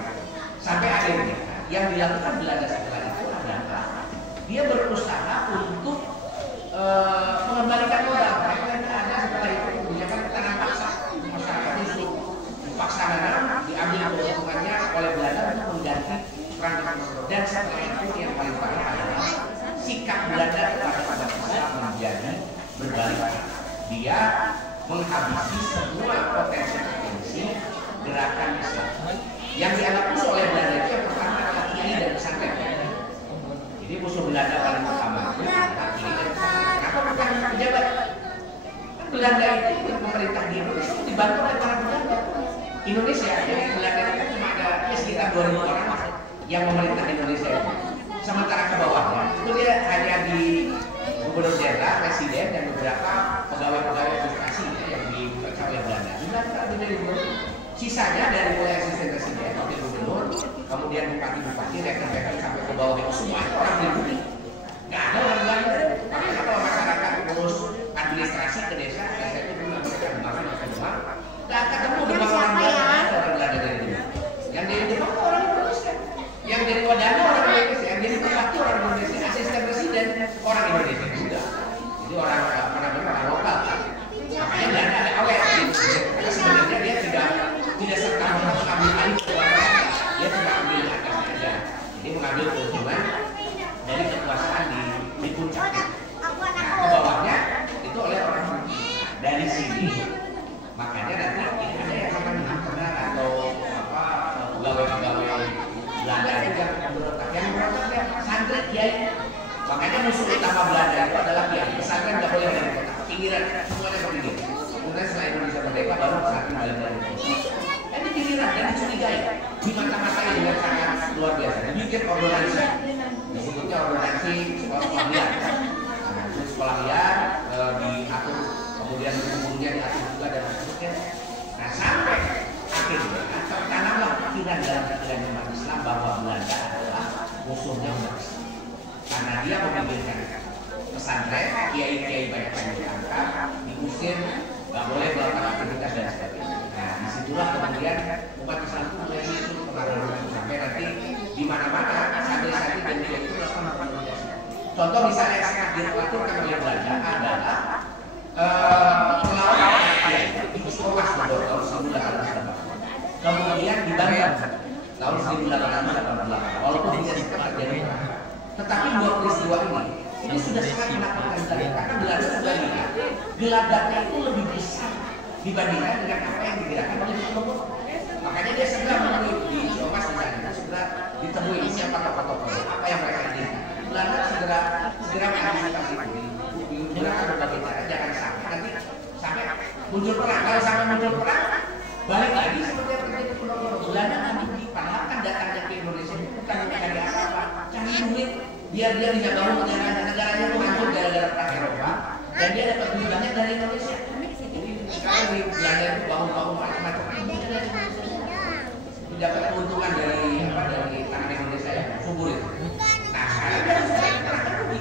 Sampai akhirnya yang dilakukan Belanda setelah itu adalah dia berusaha untuk mengembalikan modal. Mereka yang ada setelah itu menggunakan tanah paksa, masyarakat itu dipaksa diambil keuntungannya oleh Belanda untuk mengganti perang Diponegoro. Dan setelah itu yang paling parah adalah sikap Belanda kepada umat Islam menjadi berbalik. Dia menghabisi semua potensi gerakan Islam. Yang dianggap musuh oleh Belanda itu yang pertama adalah kiai dan pesantren. Jadi musuh Belanda paling utama itu adalah kiai dan pesantren. Kenapa bukan pejabat? Kan Belanda itu pemerintah di Indonesia itu dibantu oleh para pejabat Indonesia. Jadi Belanda itu cuma ada sekitar 2.000 orang yang memerintah Indonesia itu. Sementara ke bawahnya itu dia hanya di gubernur jenderal, presiden dan beberapa pegawai-pegawai administrasi yang dipercaya oleh Belanda. Belanda dari gubernur. Sisanya dari mulai asisten presiden, wakil gubernur, kemudian bupati-bupati, rektor-rektor sampai ke bawah itu semua itu orang pribumi. Nggak ada orang Belanda. Makanya kalau masyarakat urus administrasi ke desa, saya itu dulu mereka Demang, nggak ketemu Demang orang Belanda, orang Belanda dari dulu. Yang dari Demang orang Indonesia, yang dari Wadana orang Indonesia, yang dari bupati orang Indonesia, asisten presiden orang Indonesia juga. Jadi orang orang lokal. Makanya Belanda ada awet. Karena sebenarnya dia tidak serta mengambil alih kekuasaan, dia cuma ambil atasnya aja. Jadi mengambil keuntungan dari kekuasaan di puncaknya. Nah, ke bawahnya itu oleh orang dari sini. Makanya nanti ada yang akan benar atau pegawai-pegawai Belanda itu yang berontak ya santri kiai. Makanya musuh utama Belanda itu adalah kiai. Pesantren nggak boleh dari kota, pinggiran semuanya ke pinggir. Kemudian setelah Indonesia merdeka baru pesantren balik dari kota. Ini pikiran dan dicurigai di mata-mata dengan sangat luar biasa. Dibikin ordonansi, disebutnya ordonansi sekolah liar. Nah, sekolah liar diatur, kemudian umumnya diatur juga dan seterusnya. Nah sampai akhirnya tertanamlah pikiran dalam pikiran umat Islam bahwa Belanda adalah musuhnya umat Islam. Karena dia memikirkan pesantren, kiai-kiai banyak yang ditangkap, diusir, nggak boleh melakukan aktivitas dan sebagainya. Nah, disitulah kemudian umat Islam itu mulai muncul pengaruh sampai nanti di mana-mana santri-santri dan kiai itu melakukan aktivitas. Contoh misalnya yang sangat dilakukan oleh Belanda adalah melawan kiai di sekolah tahun 1908. Kemudian dibantah tahun 1888, walaupun tidak sempat terjadi perang. Tetapi dua peristiwa ini sudah sangat menakutkan sekali karena Belanda sudah lihat gelagatnya itu lebih besar dibandingkan dengan apa yang digerakkan oleh kelompok. Makanya dia segera menemui di Ciomas di sana, segera ditemui siapa tokoh-tokoh apa yang mereka inginkan. Belanda segera mengantisipasi itu, menggunakan berbagai cara, jangan sampai nanti sampai muncul perang. Kalau sampai muncul perang, balik lagi seperti yang terjadi di Pulau Belanda nanti padahal kan datangnya ke Indonesia bukan mencari apa-apa, cari duit. Dia bisa bangun negaranya itu hancur gara-gara perang Eropa, dan dia dapat duit banyak dari Indonesia. Sekarang di Belanda itu bangun macam-macam, dapat keuntungan dari tanah Indonesia yang subur itu. Nah sekarang dia harus cari perang lagi.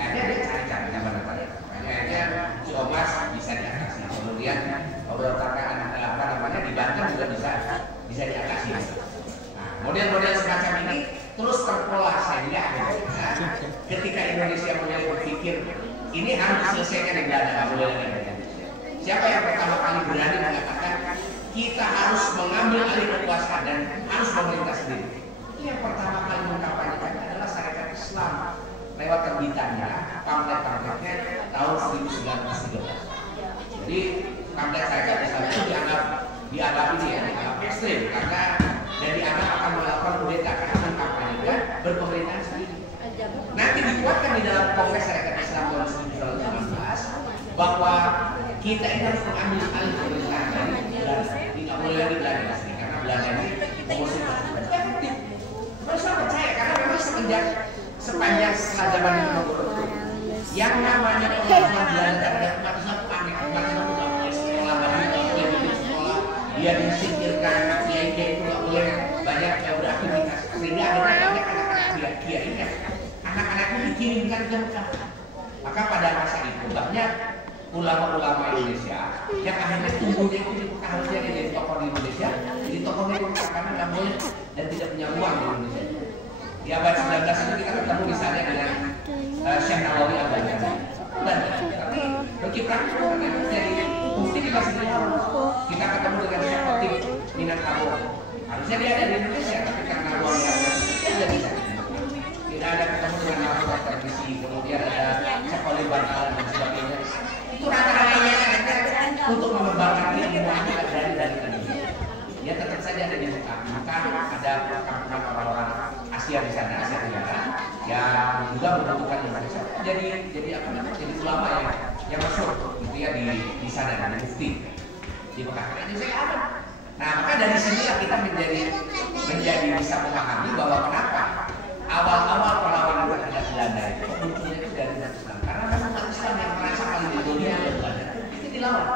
Akhirnya dia cari mana-mana. Akhirnya Ciomas bisa diatasi. Kemudian pemberontakan di Banten juga bisa diatasi. Nah, model-model semacam ini terus terpola sehingga akhirnya ketika Indonesia mulai berpikir ini harus diselesaikan yang Belanda, nggak boleh lagi Indonesia. Siapa yang pertama kali berani mengatakan kita harus mengambil alih kekuasaan dan harus memerintah sendiri? Yang pertama kali mengkampanyekan adalah Sarekat Islam lewat terbitannya pamflet-pamfletnya tahun 1913. Jadi pamflet Sarekat Islam itu dianggap ekstrim karena dan dianggap akan melakukan kudeta karena mengkampanyekan berpemerintahan sendiri. Nanti dikuatkan di dalam Kongres Sarekat Islam tahun 1918 bahwa kita ini harus mengambil alih pemerintahan dari Belanda. Tidak boleh lagi Belanda asli karena Belanda ini musuh efektif. Mereka percaya karena memang sepanjang setelah zaman Diponegoro yang namanya pengalaman Belanda terhadap umat Islam aneh. Umat Islam tidak boleh sekolah, nggak boleh bikin sekolah, dia disingkirkan, kiai itu nggak boleh banyak beraktivitas. Sehingga akhirnya anak-anak kiai ini anak-anaknya dikirimkan ke Mekah. Maka pada masa itu banyak ulama-ulama Indonesia yang akhirnya tumbuhnya itu di Mekah, harusnya jadi tokoh di Indonesia, jadi tokohnya di Mekah karena nggak boleh dan tidak punya uang di Indonesia. Di abad 19 itu kita ketemu misalnya dengan Syekh Nawawi Al-Albani, tapi berkiprah itu jadi mufti di Masjid Al-Haram. Kita ketemu dengan Syekh Khotib Minangkabau, harusnya dia ada di Indonesia, tapi karena uangnya dia ada di sana. Tidak ada ketemu dengan Nawawi Al-Albani, kemudian ada Syekh Khalil Bangkalan dan sebagainya. Itu rata-ratanya untuk mengembangkan ilmunya dari Indonesia. Dia tetap saja ada di Mekah. Maka ada perkampungan orang-orang Asia di sana, Asia Tenggara, yang juga membutuhkan Indonesia. Jadi apa namanya? Jadi ulama yang masyhur gitu ya di sana, di mufti di Mekah. Karena Indonesia ada. Nah maka dari sinilah kita menjadi bisa memahami bahwa kenapa awal-awal perlawanan terhadap Belanda itu munculnya itu dari umat Islam. Karena memang umat Islam yang merasa paling didominasi oleh Belanda itu dilawan.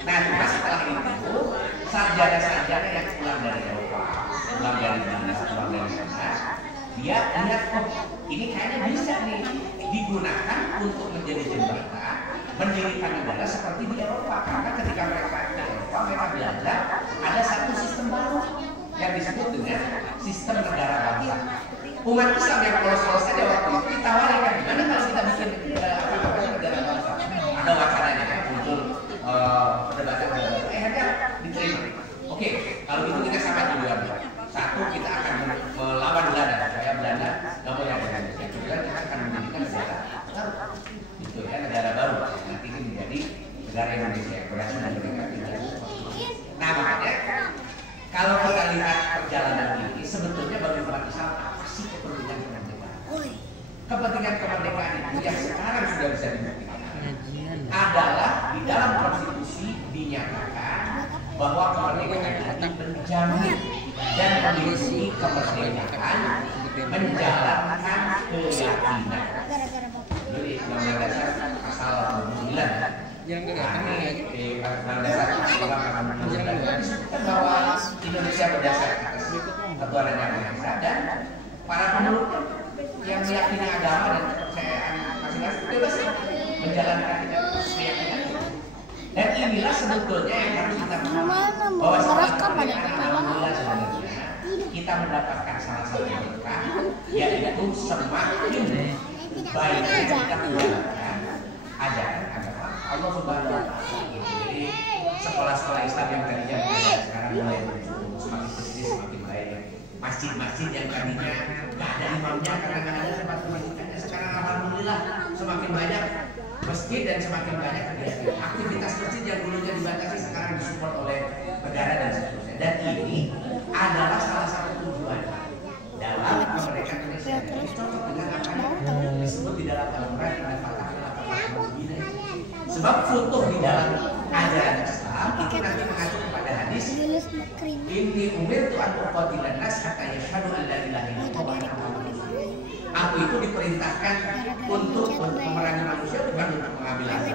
Nah cuma setelah itu sarjana-sarjana yang pulang dari Eropa, pulang dari Belanda, pulang dari sana, dia lihat kok ini kayaknya bisa nih digunakan untuk menjadi jembatan mendirikan negara seperti di Eropa. Karena ketika mereka di Eropa, mereka belajar ada satu sistem baru yang disebut dengan sistem negara bangsa. Umat Islam yang polos-polos saja waktu itu ditawarkan gimana kalau kita bikin negara bangsa. Ada wacananya kan muncul perdebatan akhirnya diterima. Oke, kalau gitu kita sama tujuan. Satu, kita akan melawan Belanda supaya Belanda nggak boleh ada Indonesia. Kedua, kita akan mendirikan negara baru, itu ya negara baru. Nanti ini menjadi negara Indonesia yang berhasil mendirikan negara. Nah makanya kalau kita lihat perjalanan ini sebetulnya bagi umat Islam apa sih kepentingan kemerdekaan? Kepentingan kemerdekaan itu yang sekarang sudah bisa dibuktikan adalah di dalam konstitusi dinyatakan bahwa kemerdekaan itu menjamin dan melindungi kemerdekaan menjalankan keyakinan. Jadi Undang-Undang Dasar pasal 29 yang Undang-Undang Dasar pasal 29 disebutkan bahwa Indonesia berdasarkan atas ketuhanan yang Maha Esa dan para pemeluknya yang meyakini agama dan kepercayaan masing-masing bebas menjalankan keyakinan. Dan inilah sebetulnya yang harus kita pahami bahwa setelah kemerdekaan alhamdulillah sebenarnya kita mendapatkan salah satu berkah, yaitu semakin baiknya kita menjalankan ajaran agama Allah Subhanahu wa Ta'ala. Jadi sekolah-sekolah Islam yang tadinya sekarang mulai semakin kesini semakin baik. Masjid masjid-masjid yang tadinya nggak ada imamnya karena nggak ada tempat masjidnya, sekarang alhamdulillah semakin banyak masjid dan semakin banyak kegiatan aktivitas masjid yang dulunya dibatasi sekarang disupport oleh negara dan seterusnya. Dan ini adalah salah satu tujuan dalam kemerdekaan Indonesia. Ini cocok dengan apa yang disebut di dalam Al-Quran dan Fatah. Sebab futuh di dalam ajaran Islam itu nanti mengacu kepada hadis inni umirtu an uqatilan nas hatta yashhadu an la ilaha illallah wa anna muhammadar rasulullah. Aku itu diperintahkan untuk memerangi manusia bukan untuk mengambil harta,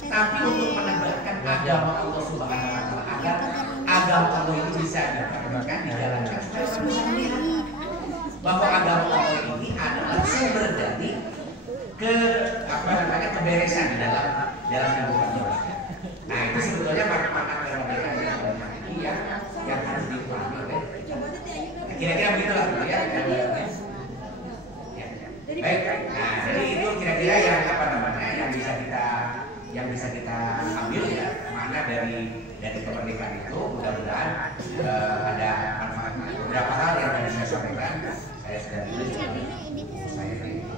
tapi untuk menegakkan agama Allah Subhanahu wa taala agar agama Allah itu bisa diperkenalkan, dijalankan secara sendiri. Bahwa agama Allah ini adalah sumber dari keberesan di dalam kehidupan manusia. Nah itu sebetulnya makna kemerdekaan ini yang harus dipahami oleh kira-kira begitulah gitu ya. Baik, nah jadi itu kira-kira yang apa namanya yang bisa kita ambil ya makna dari kemerdekaan itu. Mudah-mudahan ada manfaatnya. Beberapa hal yang tadi saya sampaikan saya sudah tulis saya ini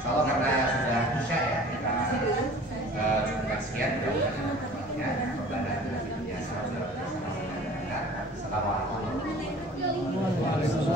kalau karena sudah bisa ya kita cukupkan sekian. Assalamualaikum warahmatullahi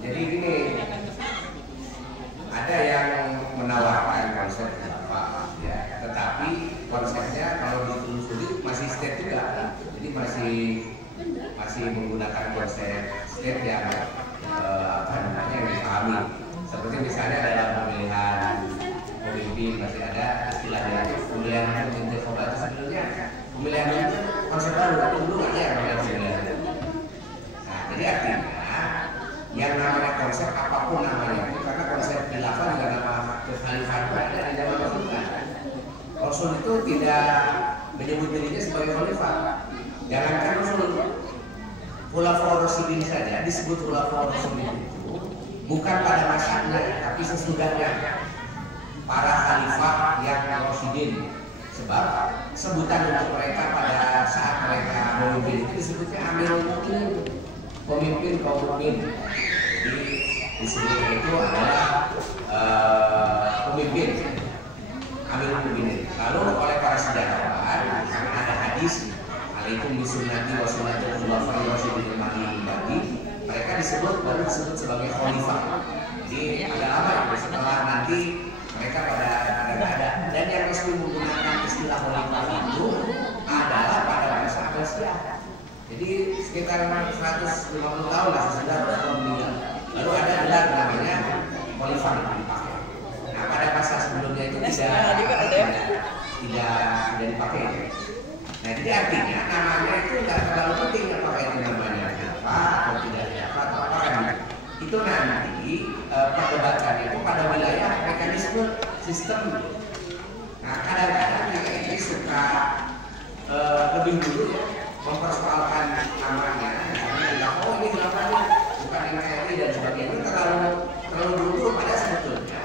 Jadi gini, ada yang menawarkan konsep apa ya, tetapi konsepnya kalau ditelusuri masih state juga, jadi masih menggunakan konsep state yang apa namanya yang dipahami. Seperti misalnya dalam pemilihan pemimpin masih ada istilahnya itu pemilihan pemimpin sobat. Sebelumnya pemilihan itu konsep baru, dulu ada yang namanya pemilihan. Nah, jadi artinya yang namanya konsep apapun namanya itu karena konsep khilafah juga nama kekhalifahan ada di zaman Rasul. Rasul itu tidak menyebut dirinya sebagai khalifah. Jangankan Rasul, Khulafaur Rasyidin saja disebut Khulafaur Rasyidin itu bukan pada masanya tapi sesudahnya para khalifah yang Rasyidin. Sebab sebutan untuk mereka pada saat mereka memimpin itu disebutnya Amirul Mukminin, pemimpin kaum mukmin. Disebut itu adalah pemimpin Amirul Mukminin. Lalu oleh para sejarawan karena ada hadis alaikum bisunnati wa sunnatul khulafair rasyidin al-mahdiyyin, mereka baru disebut sebagai khalifah. Jadi agak lama setelah nanti mereka pada ada dan yang resmi menggunakan istilah khalifah itu adalah pada masa Abbasiyah. Jadi sekitar 150 tahun lah sesudah Rasulullah meninggal. Lalu ada gelar namanya khalifah yang dipakai. Nah pada masa sebelumnya itu tidak dipakai. Nah jadi artinya namanya itu tidak terlalu penting apakah itu namanya apa atau tidak apa atau apa kan. Itu nanti perdebatan itu pada wilayah mekanisme sistem. Nah kadang-kadang ini suka lebih dulu ya mempersoalkan namanya, misalnya oh ini khilafahnya bukan NKRI dan sebagainya, itu terlalu dulu pada sebetulnya.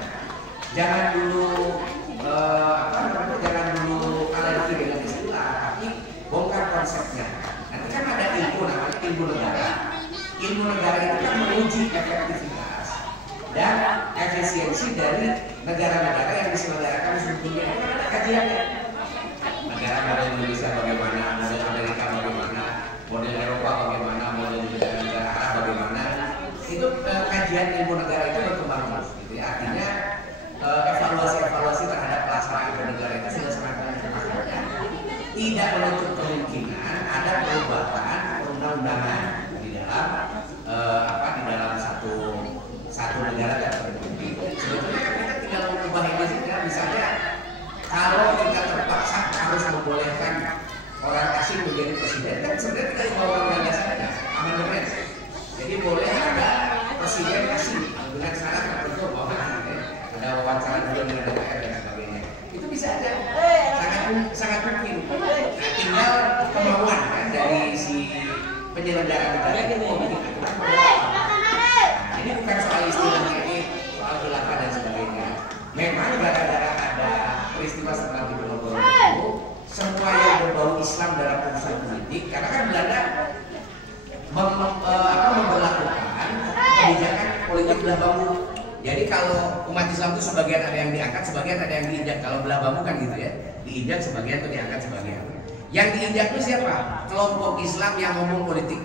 Jangan dulu jangan dulu alergi dengan istilah, tapi bongkar konsepnya. Nanti kan ada ilmu namanya ilmu negara. Ilmu negara itu kan menguji efektivitas dan efisiensi dari negara-negara yang diselenggarakan di seluruh dunia. Itu kan ada kajiannya. Negara model Indonesia bagaimana, model Amerika bagaimana, model Eropa bagaimana, model negara-negara Arab bagaimana. Itu kajian ilmu negara itu tidak menutup kemungkinan ada perubahan perundang-undangan di dalam di dalam satu negara tertentu. Sebetulnya kita tinggal mengubah ini saja, misalnya kalau kita terpaksa harus membolehkan orang asing menjadi presiden, kan sebenarnya kita mau undang-undang saja, amandemen. Jadi boleh ada presiden asing dengan syarat tertentu bahwa ada wawancara dulu dengan DPR dan sebagainya. Itu bisa aja, sangat mungkin. Nah, tinggal kemauan kan dari si penyelenggara negara itu mau bikin aturan. Nah, ini bukan soal istilahnya, ini soal khilafah dan sebagainya. Memang gara-gara ada peristiwa setelah Diponegoro itu, semua yang berbau Islam dalam urusan politik, karena kan Belanda memperlakukan kebijakan politik belah bambu. Jadi kalau umat Islam itu sebagian ada yang diangkat, sebagian ada yang diinjak. Kalau belah bambu kan gitu ya, diinjak sebagian atau diangkat sebagian. Yang diinjak itu siapa? Kelompok Islam yang ngomong politik,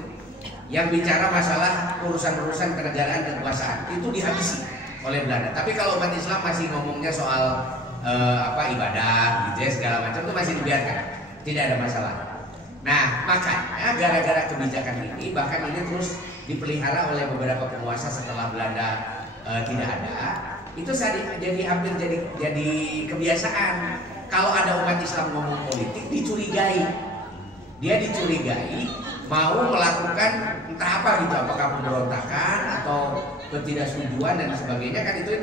yang bicara masalah urusan-urusan kenegaraan dan kekuasaan, itu dihabisi oleh Belanda. Tapi kalau umat Islam masih ngomongnya soal ibadah gitu ya, segala macam, itu masih dibiarkan, tidak ada masalah. Nah, makanya gara-gara kebijakan ini, bahkan ini terus dipelihara oleh beberapa penguasa setelah Belanda tidak ada, itu jadi hampir jadi kebiasaan. Kalau ada umat Islam ngomong politik, dicurigai, dia dicurigai mau melakukan entah apa gitu, apakah pemberontakan atau ketidaksetujuan dan sebagainya, kan itu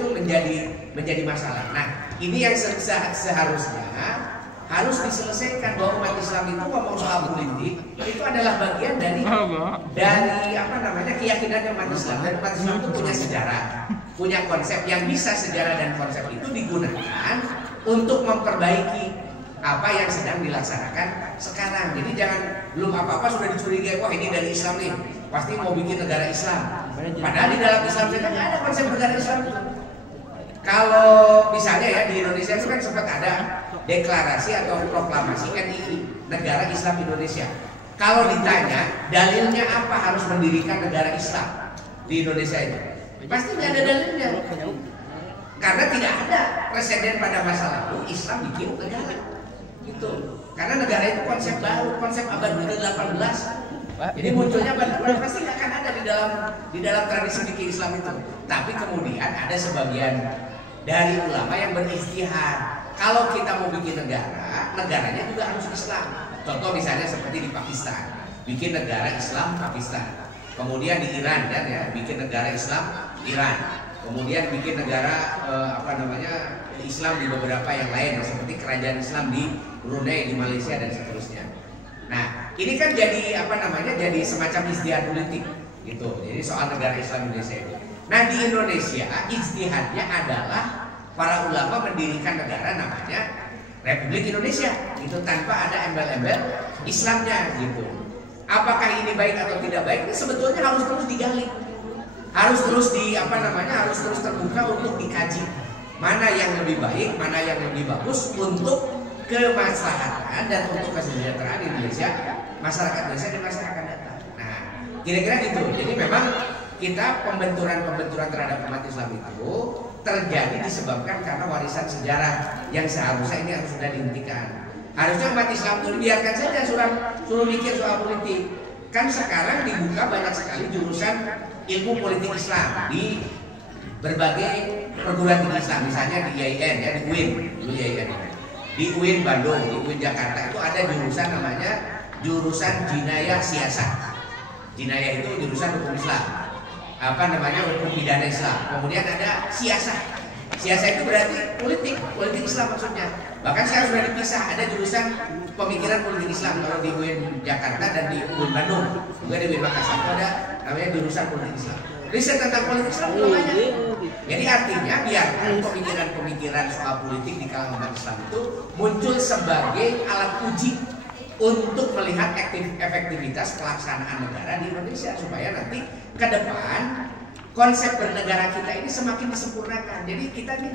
menjadi masalah. Nah, ini yang seharusnya harus diselesaikan, bahwa umat Islam itu ngomong soal politik itu adalah bagian dari keyakinan umat Islam. Dan umat Islam itu punya sejarah, punya konsep yang bisa sejarah dan konsep itu digunakan untuk memperbaiki apa yang sedang dilaksanakan sekarang. Jadi jangan belum apa-apa sudah dicurigai, wah ini dari Islam nih, pasti mau bikin negara Islam. Padahal di dalam Islam saja nggak ada konsep negara Islam itu. Kalau misalnya ya di Indonesia itu kan sempat ada deklarasi atau proklamasi NII, Negara Islam Indonesia. Kalau ditanya dalilnya apa harus mendirikan negara Islam di Indonesia itu, pasti nggak ada dalilnya. Karena tidak ada presiden pada masa lalu Islam bikin negara. Gitu. Karena negara itu konsep baru, konsep abad ke-18. Jadi munculnya abad ke-18 pasti nggak akan ada di dalam tradisi fikih Islam itu. Tapi kemudian ada sebagian dari ulama yang beristihad. Kalau kita mau bikin negara, negaranya juga harus Islam. Contoh misalnya seperti di Pakistan, bikin negara Islam Pakistan. Kemudian di Iran kan ya, bikin negara Islam Iran. Kemudian bikin negara Islam di beberapa yang lain, seperti kerajaan Islam di Brunei, di Malaysia dan seterusnya. Nah, ini kan jadi jadi semacam ijtihad politik gitu. Jadi soal negara Islam Indonesia itu. Nah, di Indonesia ijtihadnya adalah para ulama mendirikan negara namanya Republik Indonesia, itu tanpa ada embel-embel Islamnya gitu. Apakah ini baik atau tidak baik? Ini sebetulnya harus terus digali. Harus terus harus terus terbuka untuk dikaji. Mana yang lebih baik, mana yang lebih bagus untuk kemaslahatan dan untuk kesejahteraan Indonesia, masyarakat Indonesia di masa yang akan datang. Nah, kira-kira gitu. Jadi memang kita pembenturan terhadap umat Islam itu terjadi disebabkan karena warisan sejarah yang seharusnya ini harus sudah dihentikan. Harusnya umat Islam itu dibiarkan saja suruh mikir soal politik. Kan sekarang dibuka banyak sekali jurusan ilmu politik Islam di berbagai perguruan tinggi Islam, misalnya di IAIN ya, di UIN, dulu IAIN. Di UIN Bandung, di UIN Jakarta itu ada jurusan namanya jurusan Jinayah Siasat. Jinayah itu jurusan hukum Islam. Hukum pidana Islam. Kemudian ada siasat. Siasat itu berarti politik Islam maksudnya. Bahkan sekarang sudah dipisah, ada jurusan pemikiran politik Islam kalau di UIN Jakarta dan di UIN Bandung. Juga di UIN Makassar itu ada namanya jurusan politik Islam. Riset tentang politik Islam itu banyak. Jadi artinya biarkan pemikiran soal politik di kalangan umat Islam itu muncul sebagai alat uji untuk melihat efektivitas pelaksanaan negara di Indonesia, supaya nanti ke depan konsep bernegara kita ini semakin disempurnakan. Jadi kita ini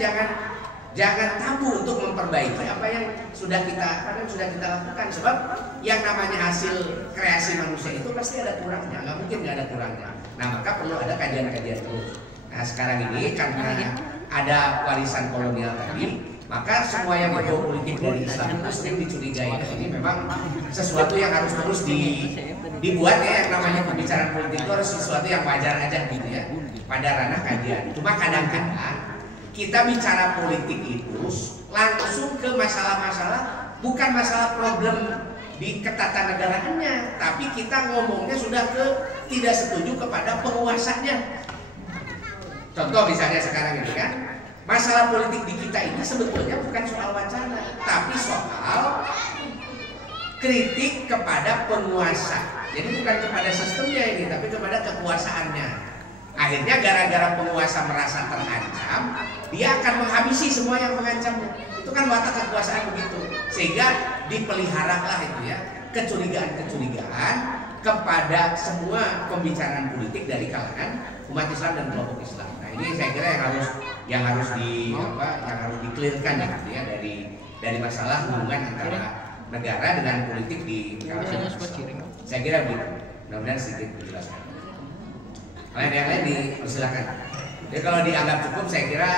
jangan tabu untuk memperbaiki apa yang sudah kita lakukan, sebab yang namanya hasil kreasi manusia itu pasti ada kurangnya, nggak mungkin nggak ada kurangnya. Nah, maka perlu ada kajian terus. Nah, sekarang ini karena ada warisan kolonial tadi, Maka semua yang berbau politik dari Islam itu sering dicurigai. Ini memang sesuatu yang harus terus dibuat ya, yang namanya pembicaraan politik itu harus sesuatu yang wajar aja gitu ya, pada ranah kajian. Cuma kadang-kadang kita bicara politik itu langsung ke masalah-masalah, bukan masalah problem di ketatanegaraannya, tapi kita ngomongnya sudah ke tidak setuju kepada penguasanya. Contoh misalnya sekarang ini kan, masalah politik di kita ini sebetulnya bukan soal wacana, tapi soal kritik kepada penguasa. Jadi bukan kepada sistemnya ini, tapi kepada kekuasaannya. Akhirnya gara-gara penguasa merasa terancam, dia akan menghabisi semua yang mengancamnya. Itu kan watak kekuasaan begitu. Sehingga dipeliharalah itu ya, kecurigaan-kecurigaan kepada semua pembicaraan politik dari kalangan umat Islam dan kelompok Islam. Nah, ini saya kira yang harus dikelirkan gitu ya, dari masalah hubungan antara negara dengan politik di kalangan Islam. Saya kira begitu. Mudah-mudahan sedikit menjelaskan. Yang lain dipersilakan. Jadi kalau dianggap cukup, saya kira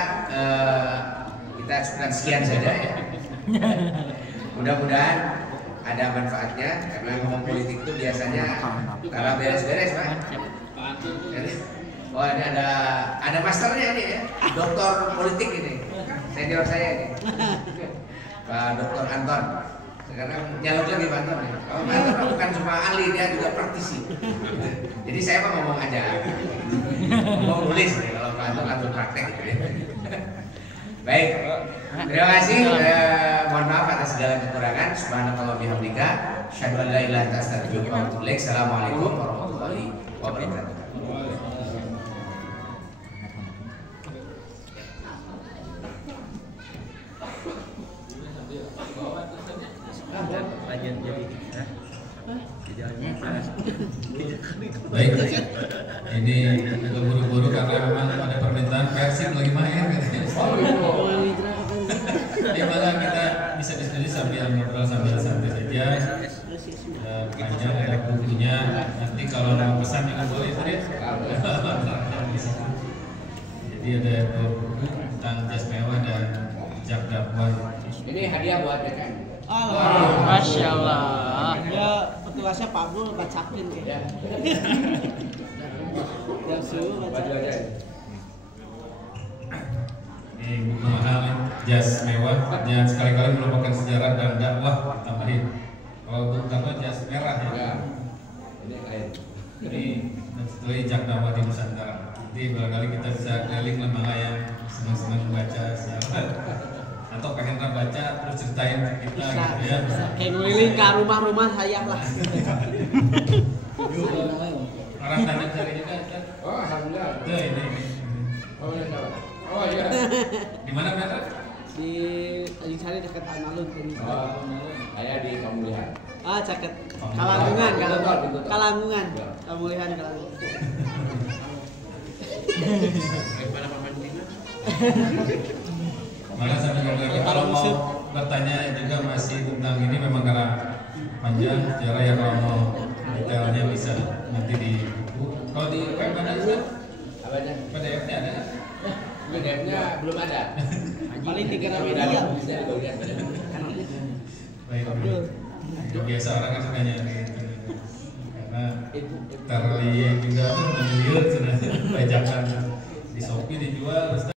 kita cukupkan sekian saja ya. Mudah-mudahan ada manfaatnya, karena ngomong politik itu biasanya kalau beres-beres Pak. Oh ini ada masternya ini ya, doktor politik ini, senior saya ini, Pak Doktor Anton. Sekarang nyaluk lagi Pak Anton. Oh Anton bukan cuma ahli, dia juga praktisi. Jadi saya mah ngomong aja, ngomong nulis nih, kalau Pak Anton langsung praktek gitu ya. Baik, terima kasih. Mohon maaf atas segala kekurangan. Subhanallah bihamdika, asyhadu an la ilaha illa anta astaghfiruka wa atubu ilaik. Assalamualaikum warahmatullahi wabarakatuh. Baik, ini buru-buru karena memang ada permintaan Persib lagi main katanya. Di mana kita bisa diskusi sambil ngobrol sambil santai saja. Panjang ada bukunya. Nanti kalau mau pesan juga boleh tulis. Jadi ada dua buku tentang jas mewah dan jak dakwah. Ini hadiah buat DKM. Masya Allah. Ya petugasnya Pak Bul bacakin ya. Dan suruh baca. Ini buku mahal, jas mewah, jangan sekali-kali melupakan sejarah dan dakwah tambahin. Kalau untuk dakwah jas merah ya. Ini lain. Ini dan setelah jak dakwah di Nusantara. Nanti barangkali kita bisa keliling lembaga yang senang-senang membaca sejarah. Atau pengen baca terus ceritain ke kita Bisa, gitu ya. kayak ngeliling ke rumah-rumah saya lah. Orang tanya cari juga kan. Oh alhamdulillah. Tuh ini. Oh iya. Di mana Petra? Di Tanjung Sari dekat Alun-Alun. Saya di Kamulihan. Caket. Kalanggungan, Kalanggungan. Kamulihan Kalanggungan. Maka sampai kalau mau bertanya juga masih tentang ini memang karena panjang sejarah ya, kalau mau detailnya bisa nanti di buku. Kalau di web ada juga? Apanya? PDF-nya ada? PDF-nya belum ada. Paling 3 Kalau media. udah bisa dibagian. Baik, biasa orang kan suka nyari karena terlihat juga tuh mengiur bajakan di Shopee dijual.